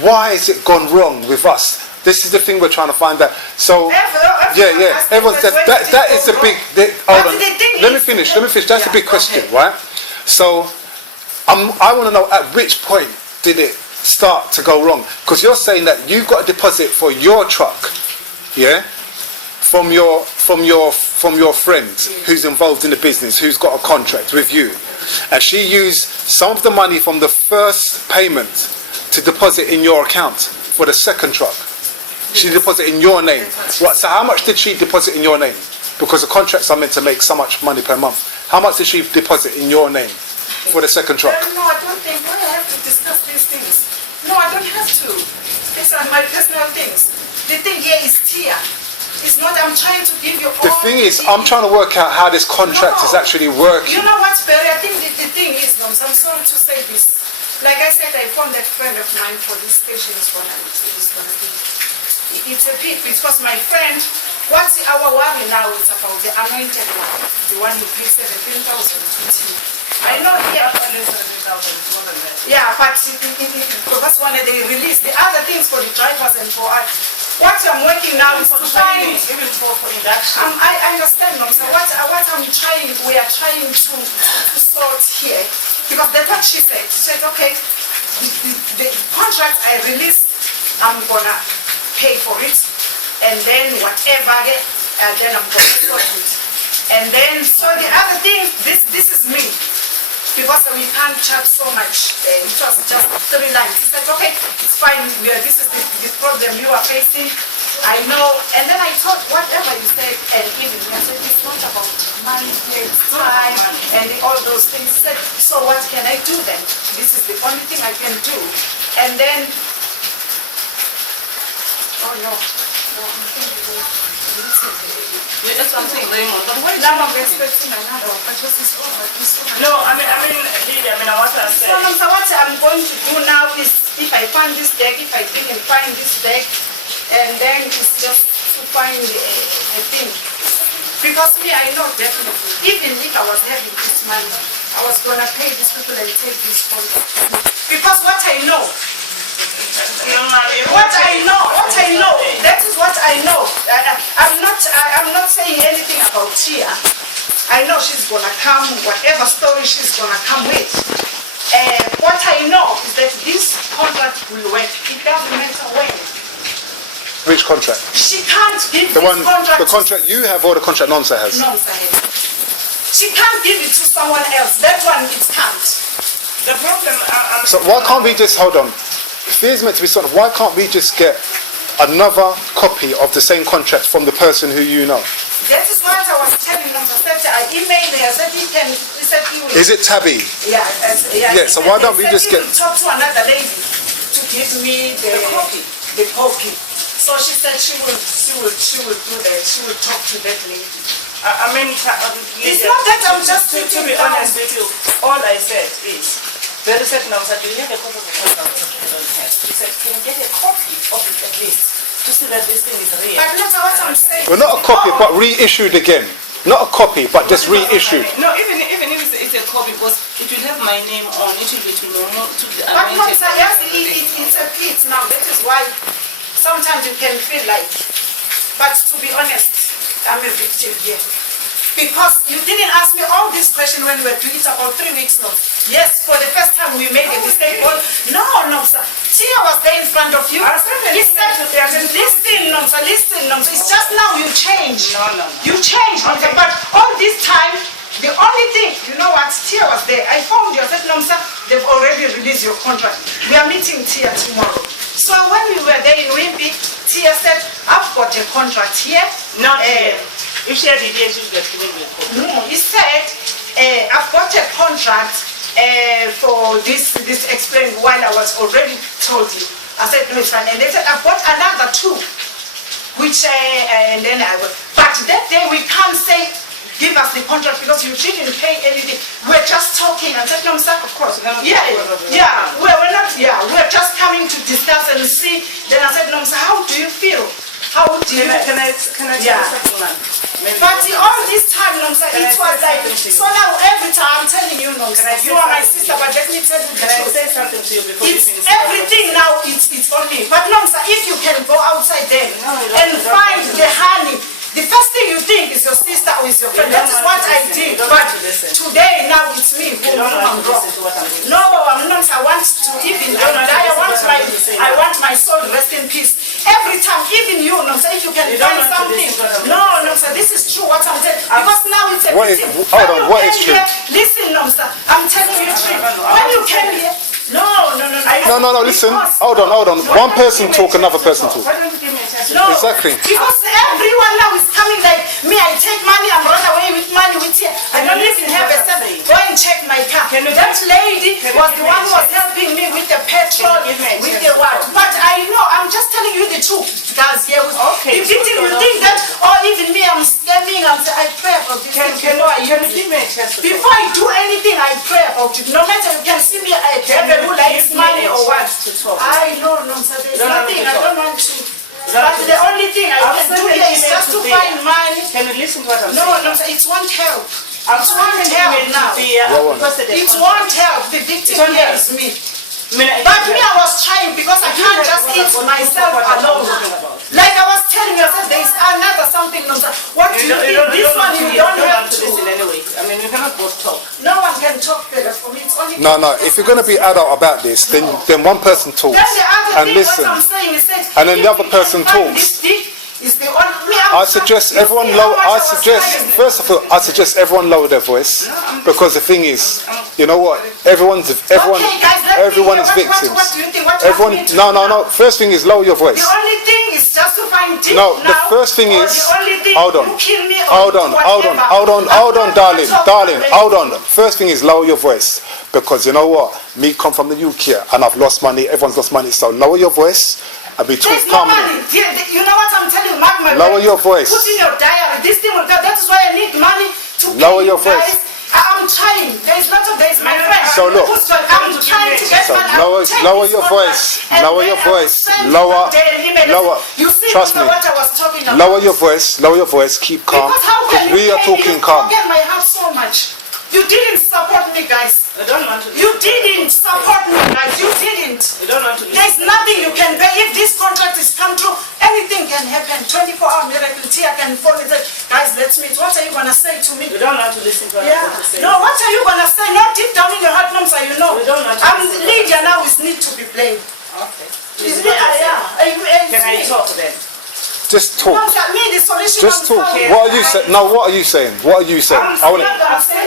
why has it gone wrong with us? This is the thing we're trying to find out. So, everyone said that is the big. Hold on. Let me finish. That's a big question, right? So, I want to know at which point did it start to go wrong? Because you're saying that you've got a deposit for your truck, yeah, from your friend who's involved in the business, who's got a contract with you, and she used some of the money from the first payment to deposit in your account for the second truck. She deposited in your name. Right, so how much did she deposit in your name? Because the contracts are meant to make so much money per month. How much did she deposit in your name for the second truck? No, I don't think why I have to discuss these things. No, I don't have to. These are my personal things. The thing here is Tia. It's not, I'm trying to give you all. The thing is, I'm trying to work out how this contract is actually working. You know what, Barry? I think the thing is, Noms, I'm sorry to say this. Like I said, I found that friend of mine for this station is gonna be. It's a pit because my friend, what's our worry now is about the anointed one, the one who pays 17,000 to Tia. I know here. Yeah, but because when they release the other things for the drivers and for us, what I'm working now is to find. Even for induction. I understand, Mom. So what we are trying to sort here, because that's what she said. She said, okay, the contract I release, I'm gonna pay for it, and then whatever, then I'm gonna sort it. And then, so the other thing, this is me, because we can't charge so much. It was just 3 lines. He said, okay, it's fine. This is the problem you are facing. I know. And then I thought, whatever you said, and even I said, it's not about money, it's time, and all those things. He said, so what can I do then? This is the only thing I can do. And then, oh no, I'm thinking, That's something going on. But what is now I'm expecting another one, but this is over. No, I want to say. So what I'm going to do now is, if I find this deck, if I didn't find this deck, and then it's just to find a thing. Because me, I know definitely, even if I was having this money, I was going to pay these people and take this contract. Because what I know, that is what I know. I'm not saying anything about Tia. I know she's gonna come, whatever story she's gonna come with. What I know is that this contract will work. It doesn't matter when. Which contract? She can't give The this one, contract. the contract you have or the contract Nomsa has? Nomsa has. She can't give it to someone else. That one it can't. The problem, So why can't we just, hold on, if there's meant to be something, why can't we just get another copy of the same contract from the person who you know? That is what I was telling them. I emailed her. I said he said he will. Is it Tabby? Yeah. Yeah, so why don't we He said just he get- will talk to another lady to give me the copy. So she said she will do that. She will talk to that lady. It's not that I'm just to sitting be down. honest with you, all I said is, very certain I said, do you have a copy of the contract? He said, can you get a copy of it at least to see that this thing is real? But look at what I'm saying. Well, not a copy, but reissued again. Not a copy, but just reissued. No, even if it's a copy, because it will have my name on, it will be to know to the But no, sir, yes, it's a pit now. That is why sometimes you can feel like. But to be honest, I'm a victim here. Because you didn't ask me all these questions when we were doing it about 3 weeks now. Yes, for the first time we made a mistake. No, sir. Tia was there in front of you. He said, listen, sir, it's just now you change. No. You change, sir. But all this time, the only thing, you know what, Tia was there. I phoned you, I said, sir, they've already released your contract. We are meeting Tia tomorrow. So when we were there in Wimpy, Tia said, I've got a contract here. Not here. If she had the idea, she would have given me a copy. No, he said, I've got a contract for this explained while I was already told you. I said, no, it's fine. And they said, I've got another 2, which, and then I will. But that day we can't say, give us the contract because you didn't pay anything. We're just talking. I said, no, sir, of course. We're not, we're just coming to discuss and see. Then I said, no, sir, how do you feel? How do you? Can I tell you something, man? But all this time, Nomsa, it was like, so now every time I'm telling you, Nomsa, you are my sister, but let me tell you the Can I truth. say something to you before you It's finish? everything now, it's on me. But Nomsa, if you can go outside there No, you and don't. find the honey, the first thing you think is your sister or is your friend. That is what I did. But today, now it's me who I'm wrong. No, I'm not. I want to even die. I want my soul to rest in peace. Every time, even you, Nomsa, if you can find something. No, Nomsa, this is true what I'm telling you. Because now it's a What is- pity. hold on, When you what is came true? here, listen, Nomsa, I'm telling you truth. When you came here, no. No, listen. Hold on. One person talk, another person talk. Why don't you give me a chance? No, Exactly. Because everyone now is coming like me. I take money, I'm run away with money with you. I don't even have a cent. Go and check my car. That lady was the one who was helping me with the petrol, Can you give me a with chance the to what. talk? But I know, I'm just telling you the truth, guys. Here, Okay, if you think that, or even me, I'm scamming. I pray about this. Can thing you give me a chance to before I do anything, I pray about it. No matter you can see me, I Can pray you who likes give me money a or what. chance to talk? I know, no, sir. There's No, nothing. to I talk. don't want to. No, But to the talk. only thing I I'll can send do an here is email just to to find Thea. money. Can you listen to what I'm No, saying? sir, it won't help. I'm It won't help now. It won't help. The victim It won't here help. is me. But me, I was trying because I can't just eat myself alone. Like I was telling you, I said there is another something. No, sir. What do you think? This one you don't have to to. listen anyway. I mean, we cannot both talk. No one can talk better for me. It's only No, if you're going to be adult about this, then one person talks Then the other and thing, listen. what I'm saying is that And then the if other we person can find talks. this dick, is the only, I suggest everyone first of all, I suggest everyone lower their voice, because the thing is, you know what? Everyone is Okay, guys, let me hear victims. What do you think? What Everyone, you want me to do no. now? First thing is lower your voice. The only thing is just to find dick No, the now, first thing or is, the only thing hold on, you kill me or hold do on, whatever. darling, hold on. First thing is lower your voice, because you know what? Me come from the UK and I've lost money. Everyone's lost money, so lower your voice and be talk There's no calmly. money. You know what I'm telling you, mark my Lower words. your voice. Put in your diary. This thing will go. That is why I need money to Lower pay your you voice. guys. I'm trying. There's my friend. So look. I'm trying to get So money. lower your voice. Lower your voice. Lower. You see, Trust me. what I was talking about. Lower your voice. Lower your voice. Keep calm. Because how can We you are pay me? talking You calm. forget my heart so much. You didn't support me, guys. I don't want to. You didn't support me, guys. You didn't. You don't want to. There's nothing you can pay. If this contract is come through, anything can happen. 24-hour miracle. Tia can phone and say, guys, let's meet. What are you going to say to me? You don't want to listen to what I'm going to say. No, what are you going to say? Not deep down in your heart, Nomsa, you know. We don't want to I'm listen to Lydia now is need to be blamed. Okay. It's me, Can I talk then? Just talk. Nomsa, me, the solution. Just I'm talk. found. What are you saying? No, what are you saying? What are you saying? I want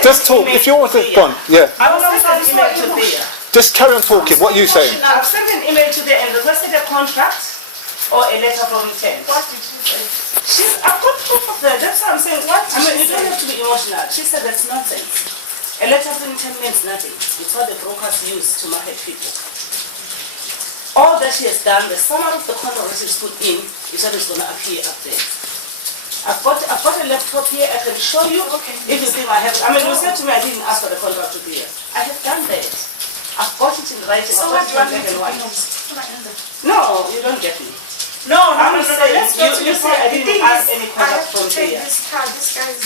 just talk. If you want to respond, yeah. I will send an email to Thea. Just carry on talking. What are you saying? I've sent an email to them and requested a contract or a letter from intent. What did you say? I've got proof of that. That's what I'm saying. What? I mean, you don't have to be emotional. She said that's nonsense. A letter of intent means nothing. It's what the brokers use to market people. All that she has done, the summary of the contract she's put in, is what is going to appear up there. I've got a laptop here. I can show you if you think I have. I mean, you said to me I didn't ask for the contract to be here. I have done that. I've got it in writing. So I've what got do it you in want black me to and do? white. No, you don't get me. No, I'm saying, let's go to you the say I point. didn't The thing ask is, any I contract have from to take Lydia. this car. This guy is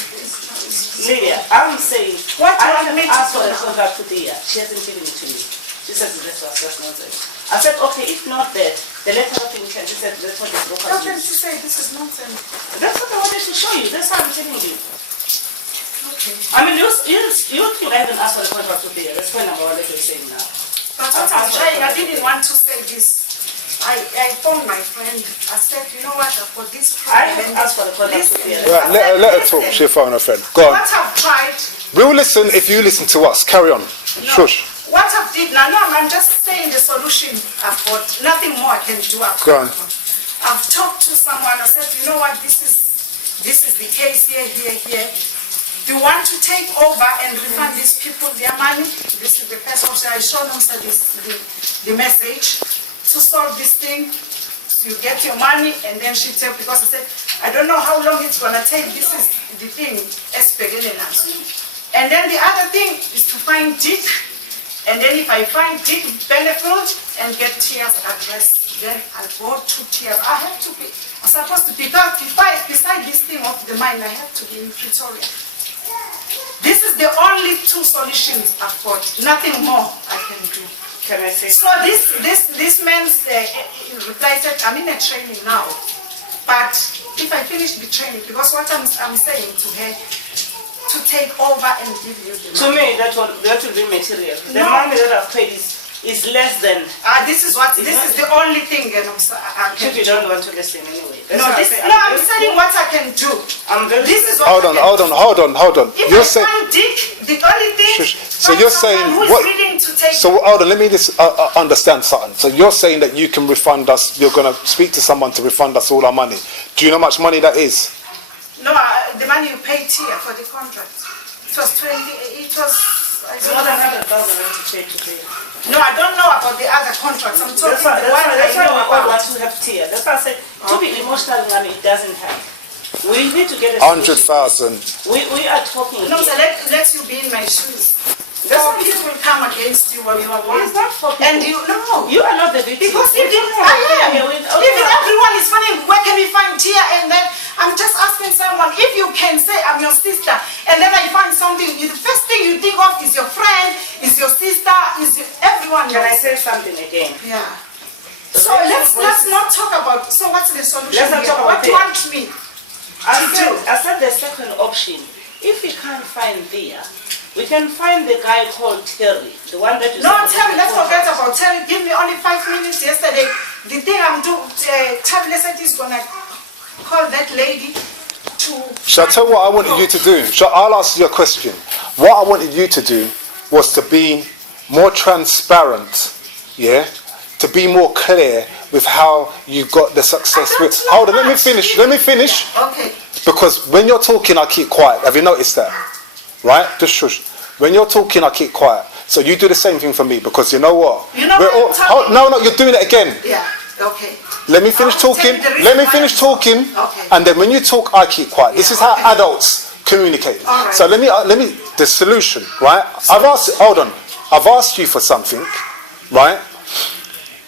Lydia, I'm saying, What do you I want me have to asked do for a now? contract to Lydia. She hasn't given it to me. She says that's nonsense. I said, okay, if not that, the letter of intent, she said that's what the broker How can used. you say this is nonsense? That's what I wanted to show you. That's what I'm telling you. Okay. I mean, you think I haven't asked for the contract to Lydia. That's point number one that you're saying now. But what I'm trying, I didn't want to say this. I phoned my friend. I said, you know what, for this I problem. have asked for the contract to Lydia. Right, let her talk. She'll phone her friend. Go on. What I've tried, We'll listen if you listen to us. Carry on. Shush. what I've did now, no, I'm just saying the solution I've got. Nothing more I can do. Go on. I've talked to someone. I said, you know what, this is the case here. You want to take over and refund these people their money? This is the first option. I showed them the message to solve this thing. You get your money, and then she said, because I said, I don't know how long it's gonna take. This is the thing, and then the other thing is to find Dick, and then if I find Dick Benefield and get Tia's address, then I'll go to Tia. I'm supposed to be back beside this thing of the mine. I have to be in Pretoria. This is the only two solutions I've got. Nothing more I can do. Can I say? So this man's replied that I'm in a training now, but if I finish the training, because what I'm saying to her, to take over and give you the To money. me, that will be material. The No. money that I've paid is less than. This is the only thing I can If you do. don't want to listen anyway. That's No, what I this, say. no, I'm saying what I can do. I'm very This is what Hold I on, can hold on. If You're I saying. find Dick, the only thing. Shush. So find you're someone saying who's what? willing to take. So hold on. Let me just understand something. So you're saying that you can refund us. You're gonna speak to someone to refund us all our money. Do you know how much money that is? No, the money you paid here for the contract. It was 20. It was. I It's don't more than know. 100,000 to pay to pay. No, I don't know about the other contracts. I'm talking That's why the one I we know all about. want to have tears. That's why I said to be emotional, I mean, it doesn't help. We need to get a 100,000. We are talking No, here. so let you be in my shoes. That's So what people will come against you when you are one. It's not for people. And you know. You are not the victim. Because We're even talking I about am. here with- Even everyone is funny. Where can we find Tia? And then I'm just asking someone if you can say I'm your sister, and then I find something. The first thing you think of is your friend, is your sister, is everyone. Can I else. say something again? Yeah. So let's not talk about. So what's the solution? Let's not here? talk about What do you that. want me? I said the second option, if we can't find there, We can find the guy called Terry, the one that you No, said- Terry, let's forget about Terry. Give me only 5 minutes yesterday. The thing I'm doing, Terry said he's gonna call that lady to... Shall I tell you what I wanted you to do? I'll ask you a question. What I wanted you to do was to be more transparent, yeah? To be more clear with how you got the success with... Hold on, let me finish. Okay. Because when you're talking, I keep quiet. Have you noticed that? Right? Just shush. When you're talking, I keep quiet. So you do the same thing for me, because you know what? You know what I'm talking- no, you're doing it again. Yeah, okay. Let me finish I'll tell talking. you the reason Let me why. finish talking. Okay. And then when you talk, I keep quiet. This Yeah, is how okay. adults communicate. All right. So let me. The solution, right? I've asked you for something, right?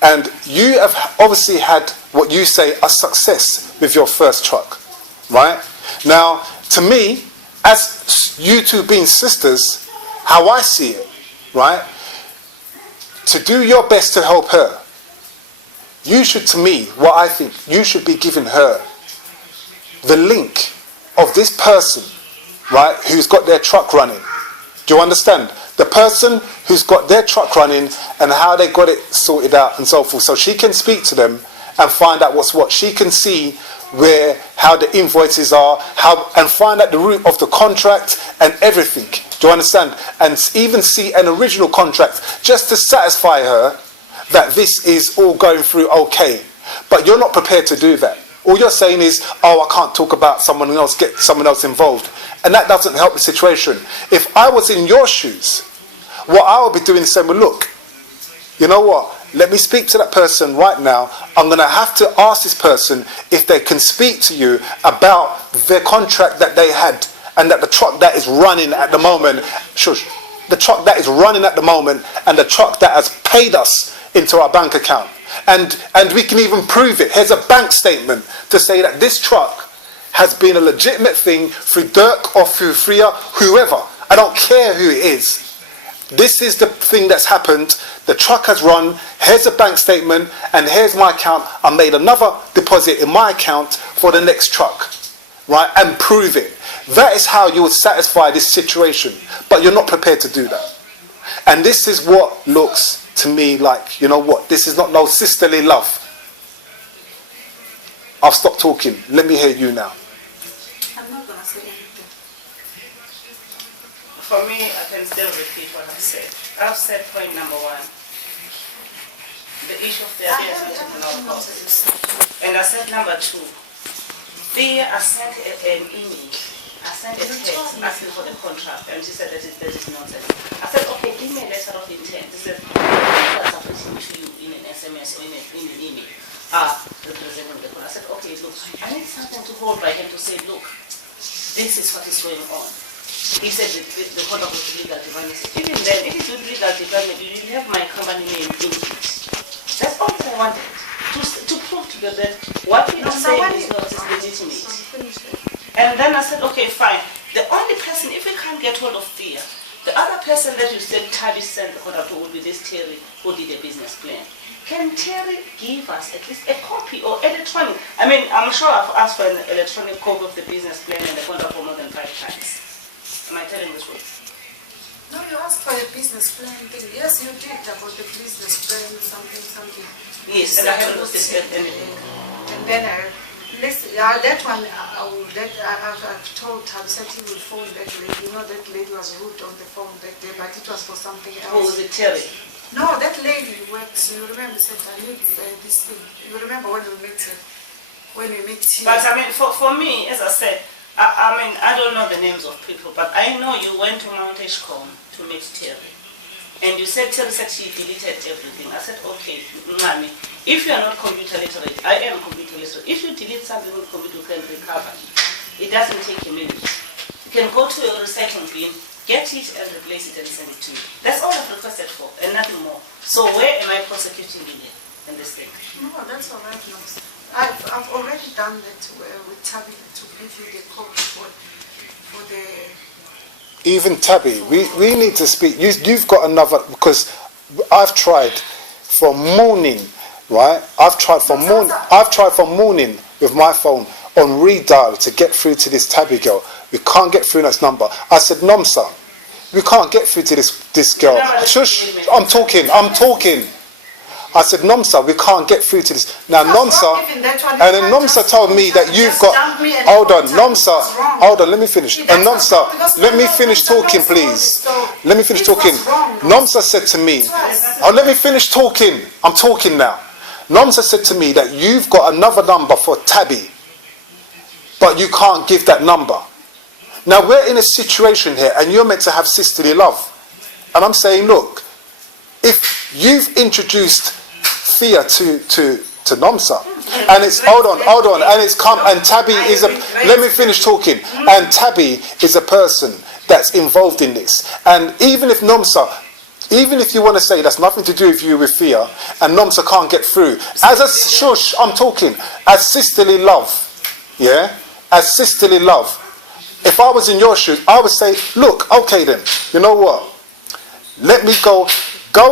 And you have obviously had what you say a success with your first truck, right? Now, to me, as you two being sisters, how I see it, right? To do your best to help her, you should, to me, what I think, you should be giving her the link of this person, right, who's got their truck running. Do you understand? The person who's got their truck running and how they got it sorted out and so forth. So she can speak to them and find out what's what. She can see how the invoices are, and find out the root of the contract and everything. Do you understand? And even see an original contract just to satisfy her that this is all going through okay. But you're not prepared to do that. All you're saying is, oh, I can't talk about someone else, get someone else involved. And that doesn't help the situation. If I was in your shoes, what I would be doing is saying, well, look, you know what? Let me speak to that person right now. I'm going to have to ask this person if they can speak to you about their contract that they had, and that the truck that is running at the moment, the truck that is running at the moment, and the truck that has paid us into our bank account. And we can even prove it. Here's a bank statement to say that this truck has been a legitimate thing through Dirk or through Freya, whoever. I don't care who it is. This is the thing that's happened. The truck has run. Here's a bank statement, and here's my account. I made another deposit in my account for the next truck, right? And prove it. That is how you would satisfy this situation. But you're not prepared to do that. And this is what looks to me like, you know what? This is not no sisterly love. I've stopped talking. Let me hear you now. I'm not going to say anything. For me, I can still repeat what I said. I've said point number 1. The issue of the idea is not taken out of cost. And I said number 2. I sent an email. I sent a text asking for the contract, and she said that that is nonsense. I said, okay, give me a letter of intent. She said, what's happening to you in an SMS or in an email? Representing the contract. I said, okay, look, I need something to hold by him to say, look, this is what is going on. He said the contract was legal development. Even then, if it's with legal development, you didn't have my company name in it. That's all that I wanted. To prove to them that what we are saying is not legitimate. And then I said, okay, fine. The only person, if we can't get hold of Thea, the other person that you said Tabi sent the contract to would be this Terry who did a business plan. Can Terry give us at least a copy or electronic? I mean, I'm sure I've asked for an electronic copy of the business plan and the contract for more than 5 times. Am I telling the truth? No, you asked for a business plan thing. Yes, you did about the business plan, something. Yes, and I haven't received anything. And then that one, I've told her, said he will phone that lady. You know, that lady was rude on the phone that day, but it was for something else. Who was it, Terry? No, that lady works. You remember, said, I need this thing. You remember when we met her? When we met you? But I mean, for me, as I said, I mean, I don't know the names of people, but I know you went to Mount Ashcombe to meet Terry. And you said, Terry said she deleted everything. I said, okay, Mami, if you are not computer literate, I am computer literate. If you delete something on computer, you can recover. It doesn't take a minute. You can go to your recycling bin, get it and replace it and send it to me. That's all I've requested for, and nothing more. So where am I prosecuting you in this thing? No, that's all right, no. I've already done that with Tabi to give you the copy for the... Even Tabby, we need to speak. You've got another, because I've tried for morning, right? I've tried for morning with my phone on redial to get through to this Tabby girl. We can't get through this number. I said, Nomsa, we can't get through to this girl. Shush, I'm talking. I said, Nomsa, we can't get through to this. Now, Nomsa, and then Nomsa told me that you've got, hold on, Nomsa, hold on, let me finish. And Nomsa, let me finish talking, please. Let me finish talking. Nomsa said to me, oh, let me finish talking. I'm talking now. Nomsa said to me that you've got another number for Tabby, but you can't give that number. Now, we're in a situation here, and you're meant to have sisterly love. And I'm saying, look, if you've introduced Thea to Nomsa, and it's, hold on, and it's come, and Tabby is a, let me finish talking, and Tabby is a person that's involved in this. And even if Nomsa, even if you want to say that's nothing to do with you with Thea, and Nomsa can't get through, as a, shush, I'm talking, as sisterly love, yeah, as sisterly love, if I was in your shoes, I would say, look, okay then, you know what? Let me go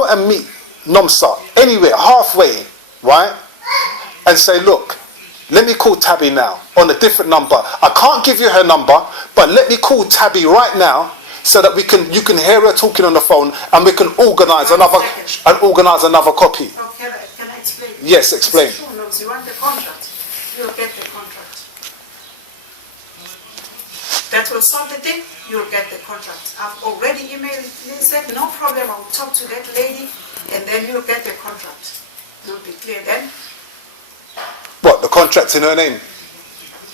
and meet Nomsa anywhere, halfway, right? And say, look, let me call Tabby now on a different number. I can't give you her number, but let me call Tabby right now so that you can hear her talking on the phone, and we can organise another copy. Oh, can I explain? Yes, explain. It's true, Nobs, you want the contract, you'll get the contract. That will solve the thing, you'll get the contract. I've already emailed and said, no problem, I'll talk to that lady, and then you'll get the contract. You'll be clear then. What, the contract in her name?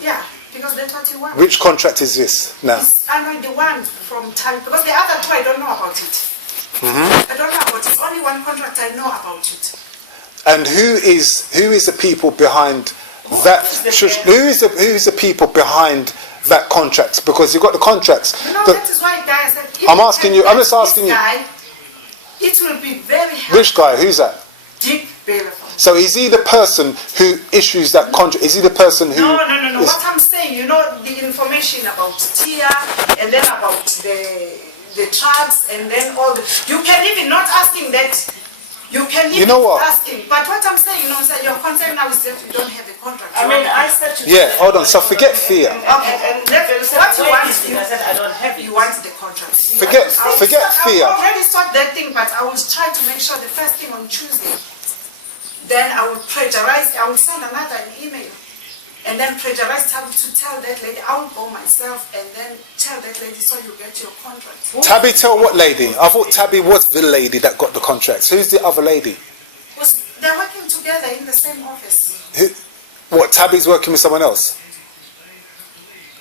Yeah, because that's what you want. Which contract is this now? I know the one from Tally, because the other two I don't know about it. I don't know about it. Only one contract I know about it. And who is the people behind that? Who is the people behind that contract? Because you've got the contracts. You know, that is why, guys, that if I'm asking you. I'm just asking you. Guy, it will be very helpful. Which guy? Who's that? Dick Bailiff. So is he the person who issues that contract? Is he the person who? No. What I'm saying, you know, the information about Tia, and then about the drugs, and then all the. You can even not asking that. You can even ask him. But what I'm saying, you know, sir, your concern now is that you don't have a contract. I mean, I said to Yeah, hold on. So forget Thea. Okay, and what you want? I said I don't have it. You want the contract. Forget Thea. I've already started that thing, but I will try to make sure the first thing on Tuesday. Then I will plagiarize. I will send another email, and then plagiarize to tell that lady. I will go myself and then tell that lady so you get your contract. Tabby, tell what lady? I thought Tabby was the lady that got the contracts. Who's the other lady? They're working together in the same office. What? Tabby's working with someone else?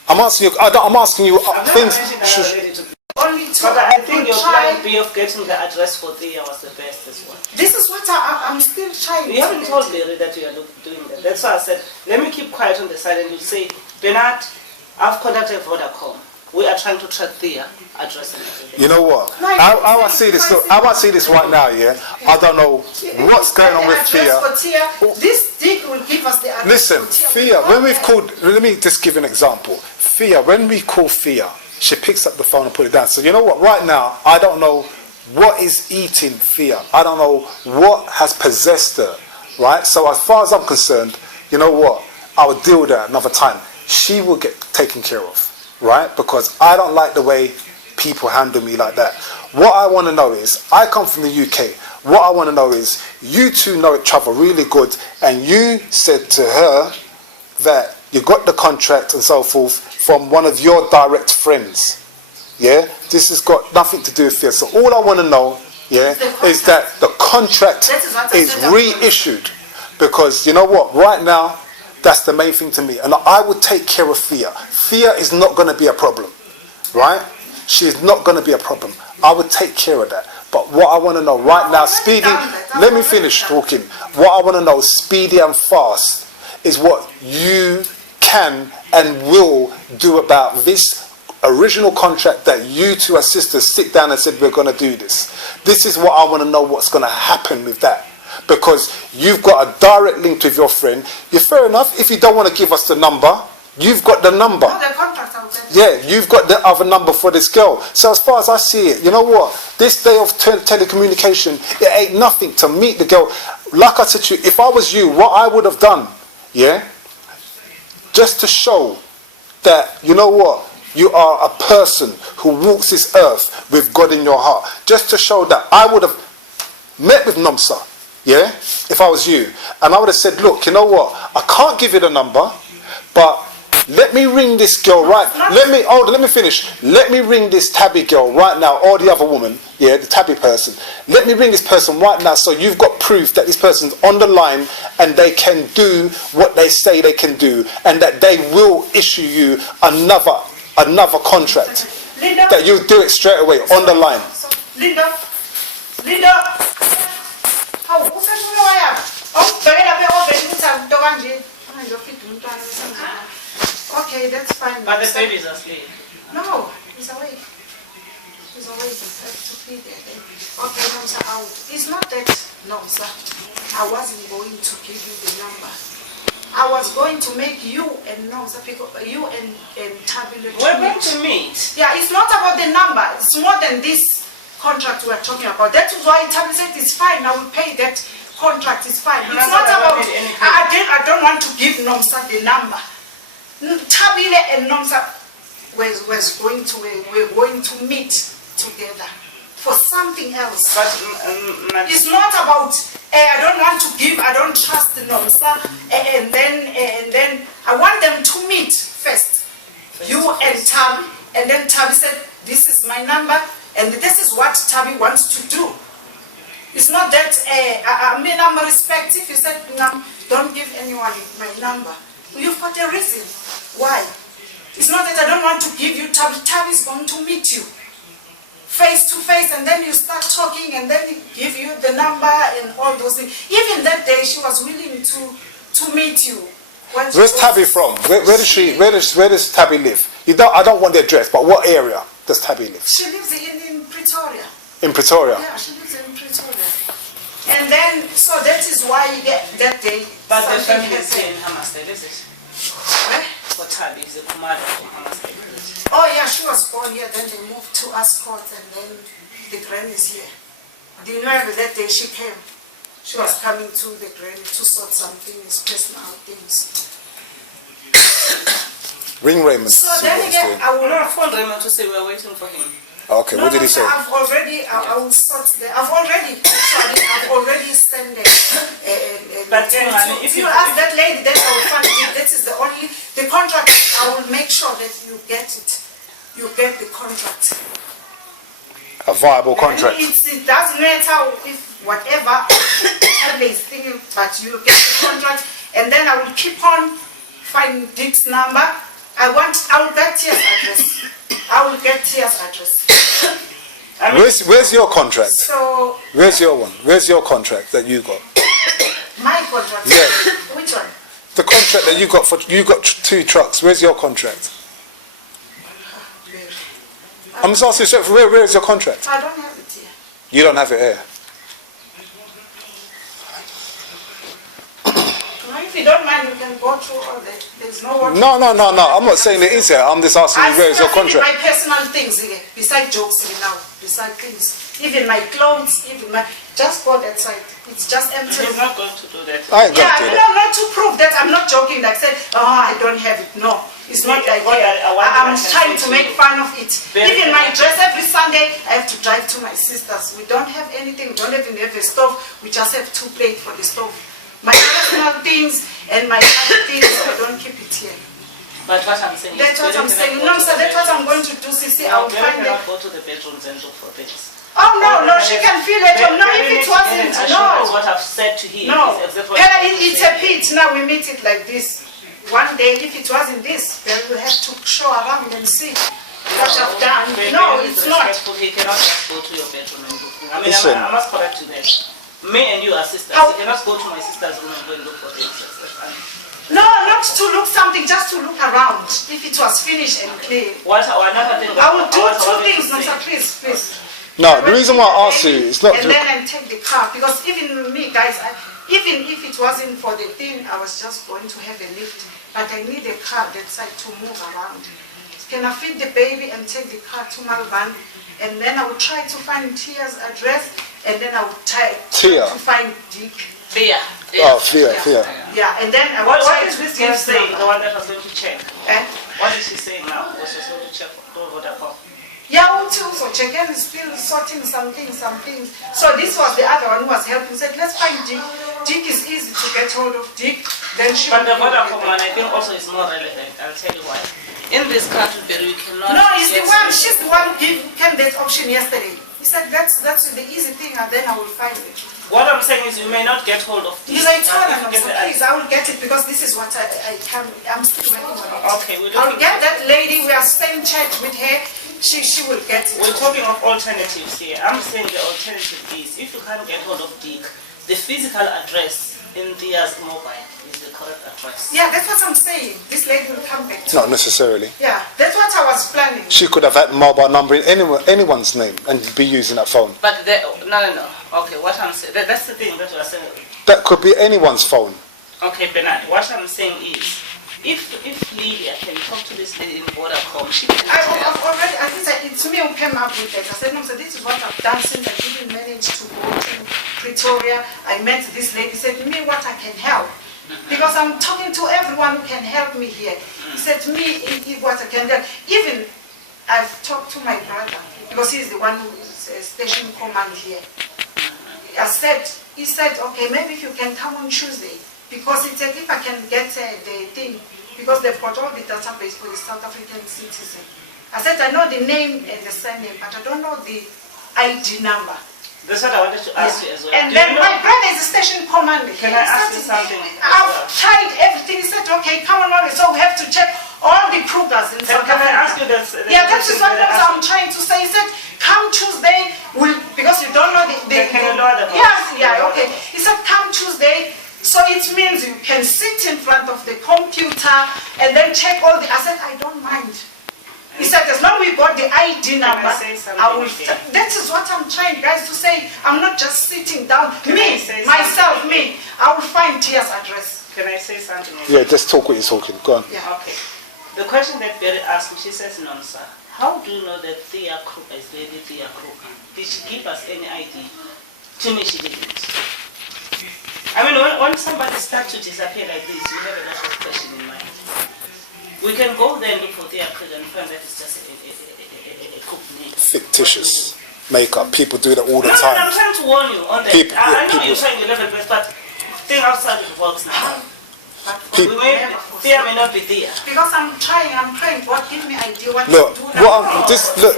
I'm asking you. I'm asking you things. Only two. But I think your plan B of getting the address for Thea was the best as well. This is what I'm still trying. You haven't told Larry that you are doing that. That's why I said, let me keep quiet on the side, and you say, Bernard, I've contacted Vodacom. We are trying to track Thea address and everything. You know what? How I see this? How I see this right now? Yeah, I don't know what's going on with Thea. This dick will give us the address. Listen, Thea. When we've called, let me just give an example. Thea, when we call Thea, she picks up the phone and put it down. So you know what? Right now, I don't know what is eating Thea. I don't know what has possessed her. Right? So as far as I'm concerned, you know what? I will deal with her another time. She will get taken care of. Right? Because I don't like the way people handle me like that. What I want to know is, I come from the UK. What I want to know is, you two know each other really good, and you said to her that you got the contract and so forth from one of your direct friends. Yeah? This has got nothing to do with this. So all I want to know, yeah, is that the contract is reissued. Because you know what? Right now, that's the main thing to me. And I would take care of Thea. Thea is not going to be a problem. Right? She is not going to be a problem. I would take care of that. But what I want to know right now, speedy, let me finish talking. What I want to know, speedy and fast, is what you can and will do about this original contract that you two as sisters sit down and said, we're going to do this. This is what I want to know, what's going to happen with that. Because you've got a direct link with your friend. You're fair enough. If you don't want to give us the number, you've got the number. No, the contract, I will tell you. Yeah, you've got the other number for this girl. So as far as I see it, you know what? This day of telecommunication, it ain't nothing to meet the girl. Like I said to you, if I was you, what I would have done, yeah, just to show that, you know what, you are a person who walks this earth with God in your heart. Just to show that I would have met with Nomsa, yeah, if I was you, and I would have said, look, you know what, I can't give you the number, but let me ring this girl let me finish. Let me ring this tabby girl right now, or the other woman, yeah, the tabby person. Let me ring this person right now, so you've got proof that this person's on the line and they can do what they say they can do, and that they will issue you another contract. Linda, That you'll do it straight away on the line. Linda, hawu usefuna waya awubhekela beoveni ukuthi akuto kanje angizofida umntwana besenzana. Okay, that's fine. But the babies are asleep. No, he's awake. He's awake. I have to feed it. Okay, no, sir, out. It's not that, no, sir. I wasn't going to give you the number. I was going to make you and no, sir, because you and Tabile. We're going to meet. Yeah, it's not about the number. It's more than this contract we're talking about. That is why Tabile said it's fine. I will pay that contract. It's fine. It's not about. I don't want to give Nomsa the number. Tabile and Nomsa were going to meet together for something else. But It's not about I don't want to give, I don't trust the Nomsa, and then I want them to meet first. You and Tabi, and then Tabi said, this is my number, and this is what Tabi wants to do. It's not that I mean I'm respect if you said no, don't give anyone my number. You've got a reason why. It's not that I don't want to give you Tabi. Tabi is going to meet you face to face, and then you start talking, and then he give you the number and all those things. Even that day, she was willing to meet you. Where's Tabby from? Where does Tabby live? I don't want the address, but what area does Tabby live? She lives in Pretoria. In Pretoria? Yeah, she lives in Pretoria. And then, so that is why that day. But the something family is happened. in Hammersmith, is it? Eh? For Tabby is a commander from Hammersmith. Oh yeah, she was born here, then they moved to Ascot, and then the granny is here. Do you remember that day she came? She was coming to the granny to sort some things, personal things. Ring Raymond. So see then what he's again, doing. I will Not not phone Raymond to say we're waiting for him. Okay, what did he say? I've already, I will sort the, I've already sent it. But then, I mean, if you ask that lady, then I will find it. That is the contract. I will make sure that you get it. You get the contract. A viable contract. It doesn't matter if whatever Tabby is thinking, but you get the contract, and then I will keep on finding Dick's number. I will get Tia's address. I will get Tia's address. Where's your contract? So Where's your one? Where's your contract that you got? my contract. Yeah. Which one? The contract that you got 2 trucks. Where's your contract? I'm just asking you, where is your contract? I don't have it here. You don't have it here. If you don't mind, you can go through all that. There's no one. No. I'm not saying it is here. I'm just asking you, where is your contract? My personal things here, beside jokes here now, beside things. Even my clothes, just go that side. It's just empty. He's not going to do that. I ain't gonna do that. No, not to prove that. I'm not joking. Like said, I don't have it. No, it's not like that. I'm trying to make fun of it. Even my dress every Sunday, I have to drive to my sister's. We don't have anything. We don't even have a stove. We just have 2 plates for the stove. My personal things and my other things, I don't keep it here. But what I'm saying That's is, what I'm saying. No, sir, that's what I'm going to do. Sissy, I will find cannot it. go to the bedrooms and look for things. Oh, no, she can feel it. No, if it wasn't, no. What I've said to him. No, is exactly what Ella, I'm it's saying. a pit. Now we meet it like this. One day, if it wasn't this, then we'll have to show around and see what I've done. No, it's not. He cannot just go to your bedroom and look. I mean, Listen. I must correct you there. Me and you are sisters. How- You cannot go to my sister's room and go and look for things. No, not to look something, just to look around. If it was finished and clear. Another thing. I will do what I 2 wanted things, to no, say. sir, please. No, the reason why I asked you, it's not And just... then I take the car, because even me, guys, even if it wasn't for the thing, I was just going to have a lift. But I need a car that side to move around. Can I feed the baby and take the car to Malvan? And then I will try to find Tia's address, and then I will try Tia? to find Dick. Thea. Oh, Thea. Yeah, and then I will What try is to this girl give saying? The them. one that was going to check. Eh? What is she saying now? Was also so to check to Vodacom. Yeah, also check and still sorting some things. So this was the other one who was helping. Said, let's find Dick. Dick is easy to get hold of. Dick, then she. But the will- Vodacom one, I think, also is more relevant. I'll tell you why. In this country, we cannot. No, it's the get- one. She's the one who came that option yesterday. He said that's the easy thing, and then I will find it. What I'm saying is, you may not get hold of He's this. like, but "Tell if her, you get the- please, I will get it because this is what I can. I'm still working on it. Okay, we're I'll looking. get that lady. We are staying in chat with her. She will get it. We're talking of alternatives here. I'm saying the alternative is, if you can't get hold of Dick, the physical address in Thea's mobile is the correct address. Yeah, that's what I'm saying. This lady will come back to Not necessarily. Yeah, that's what I was planning. She could have had mobile number in anyone's name and be using that phone. But no. Okay, what I'm saying, that's the thing that we're saying. That could be anyone's phone. Okay, Bernard, what I'm saying is, if Lydia can talk to this lady in Vodacom, she can tell. I've already, I think that it's me who came up with that. I said, no, so this is what I've done since I didn't manage to go to Pretoria. I met this lady, said to me what I can help. Because I'm talking to everyone who can help me here. He said to me what I can help. Even I've talked to my brother, because he's the one who is station command here. He said, okay, maybe if you can come on Tuesday, because he said if I can get the thing, because they've got all the database for the South African citizen. I said, I know the name and the surname, but I don't know the ID number. That's what I wanted to ask you as well. And Do you then know- my brother is a station commander. Can He I ask said, you something? I've tried everything. He said, okay, come on, Mary. So we have to check all the Krugers in South Can I Africa. ask you this? Yeah, that is what I I'm trying to say. He said, come Tuesday, because you don't know the... Can you lower the voice? Yes, yeah, okay. He said, come Tuesday. So it means you can sit in front of the computer and then check all the... I said, I don't mind. He said, as long as we got the ID number, say something I will... again? That is what I'm trying, guys, to say. I'm not just sitting down. Can I Me, say myself, something? I will find Tia's address. Can I say something? Yeah, just talk what you're talking. Go on. Yeah. Okay. The question that Barry asked me, she says, no, sir. How do you know that Thea Kruger is Lady Thea Kruger? Did she give us any ID? To me, she didn't. I mean, when somebody starts to disappear like this, you have a lot of question in mind. We can go there and look for Thea Kruger and find that it's just a cook name. Fictitious makeup. People do that all the No, I'm time. trying to warn you on that. People- I know people- you're trying your level best, but think outside the box now. People- Thea may not be there. Because I'm trying, God, give me idea what Look, to do. what I'm, this, look,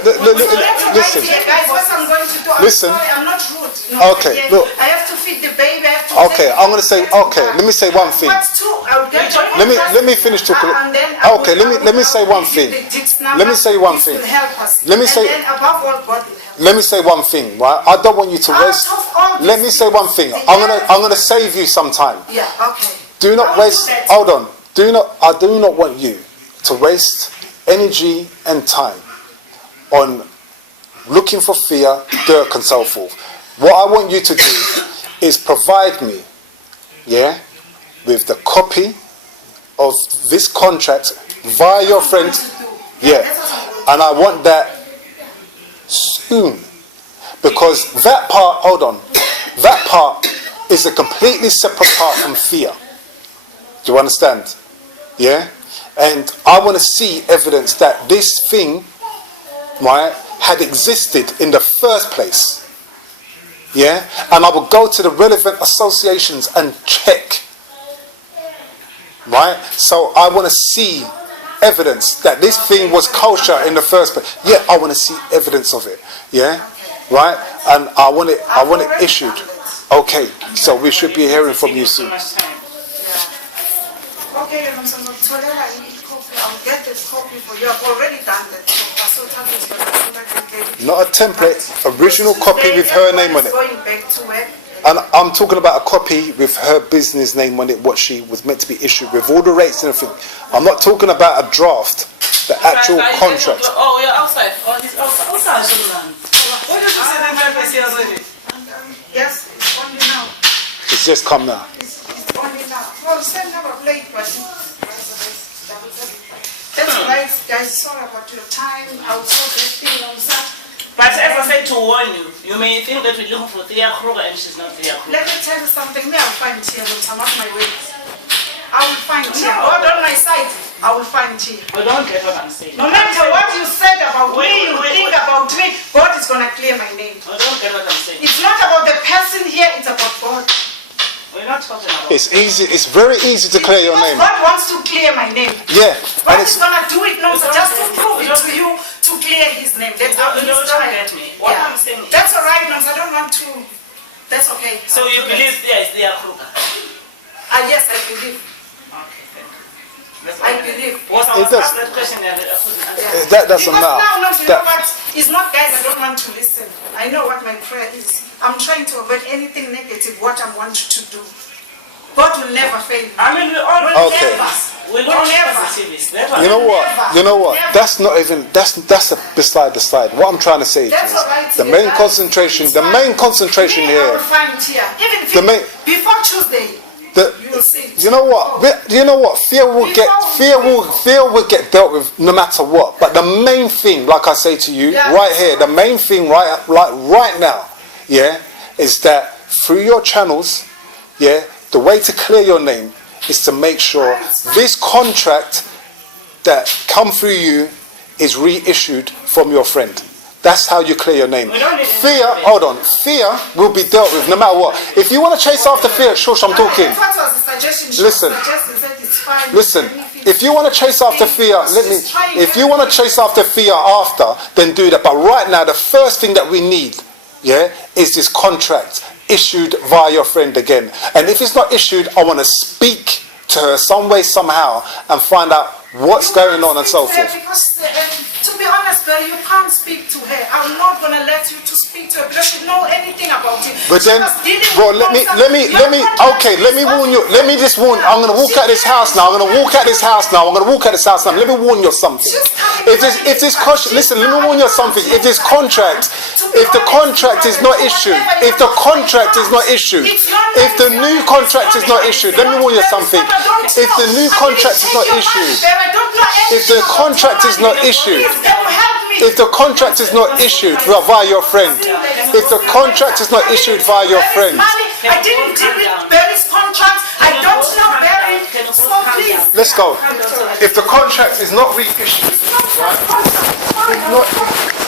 listen. Guys, what I'm going to do, I'm Listen. sorry, I'm not rude. No, Okay, yeah, look. I have to feed the baby, I have to Okay, take I'm gonna say. Okay, let me say one thing. What's two? I'll get your Let me finish talking. And then I Okay, will- let me say one give thing. the Dick's number. Let me say one This thing. will help us. Let me And say- then above all, God will help. Let me say one thing, right? I don't want you to Out waste. of all Let this- me say one thing. I'm gonna save you some time. Yeah, okay. Do I not will waste. do that. Hold on. I do not want you to waste energy and time on looking for fear, dirt, and so forth. What I want you to do is provide me, yeah, with the copy of this contract via your friend. Yeah, and I want that soon, because that part. Hold on, that part is a completely separate part from fear. Do you understand? Yeah? And I want to see evidence that this thing, right, had existed in the first place. Yeah? And I will go to the relevant associations and check. Right? So I want to see evidence that this thing was kosher in the first place. Yeah, I want to see evidence of it. Yeah? Right? And I want it issued. Okay, so we should be hearing from you soon. Okay, I'll get this copy for you. I've already done that. So Not a template, original copy with her name on it. Going back to work. And I'm talking about a copy with her business name on it, what she was meant to be issued with, all the rates and everything. I'm not talking about a draft, the actual contract. Oh, you're outside. Oh, it's outside. What did you say that my here already? Yes, it's only now. It's just come now. It's only now. Well, same number of late, but that's right, guys. Sorry about your time. I'll talk this thing on that. But as I said to warn you, you may think that we're looking for Thea Kruger and she's not Thea Kruger. Let me tell you something. Me, I'll find Tia. I'm on my way. I will find Tia. God on my side. I will find here. We don't get what I'm saying. No matter what you said about Wait, me, you wait, think wait. about me, God is gonna clear my name. We don't get what I'm saying. It's not about the person here, it's about God. We're not talking about. It's easy. It's very easy to clear your Because name. God wants to clear my name. Yeah, God and is it's gonna do it now, so just to prove it to you, to clear his name. That's how You he's don't trying. get me. What Yeah. I'm saying is. That's all right, Nons. I don't want to. That's okay. So you believe there is the Kruger? Yes, I believe. Okay, thank you. That's I what believe. Was I It was does- asked that question and I couldn't answer. Yeah. that doesn't Because matter. now, Nons, you That- know what? It's not guys, I don't want to listen. I know what my prayer is. I'm trying to avoid anything negative, what I want to do. God will never fail me. I mean, we all Okay. We're Will all never. positivists. That's what You know what? Never. You know what? Never. That's not even. That's beside the side. What I'm trying to say That's is all right. the yeah, main that's- concentration. it's The fine. main concentration Me, I will here. find here. Even if The main- before Tuesday, The, you will see. you know what? You know what? Fear will get dealt with no matter what. But the main thing, like I say to you, Yeah. right here, the main thing, right now, yeah, is that through your channels, yeah, the way to clear your name is to make sure this contract that come through you is reissued from your friend. That's how you clear your name. We don't need Fear, hold on, fear will be dealt with no matter what. If you want to chase after fear, shush, I'm talking. That was a suggestion. She Listen. suggested that it's fine. Listen, If if you want to chase after fear, if you want to chase after fear after, then do that. But right now, the first thing that we need, yeah, is this contract issued via your friend again. And if it's not issued, I want to speak to her some way, somehow, and find out what's going on and so forth. Because, to be honest, Bill, you can't speak to her. I'm not going to let you to speak to her because she know anything about it. But She then, was dealing bro, with let me, contract. okay, let me warn you, let me just warn, I'm going to walk out this house now, I'm going to walk out this house now, let me warn you something. If this contract, listen, let me warn you something, if this contract, if the contract is not issued, if the contract is not issued, if the new contract is not issued, let me warn you something, if the new contract is not issued, if the contract is not issued, if the contract is not issued via your friend, if the contract is not issued via your friend, I didn't deal with Barry's contract. I don't know Barry. So please. let's go. If the contract is not reissued, right? It's not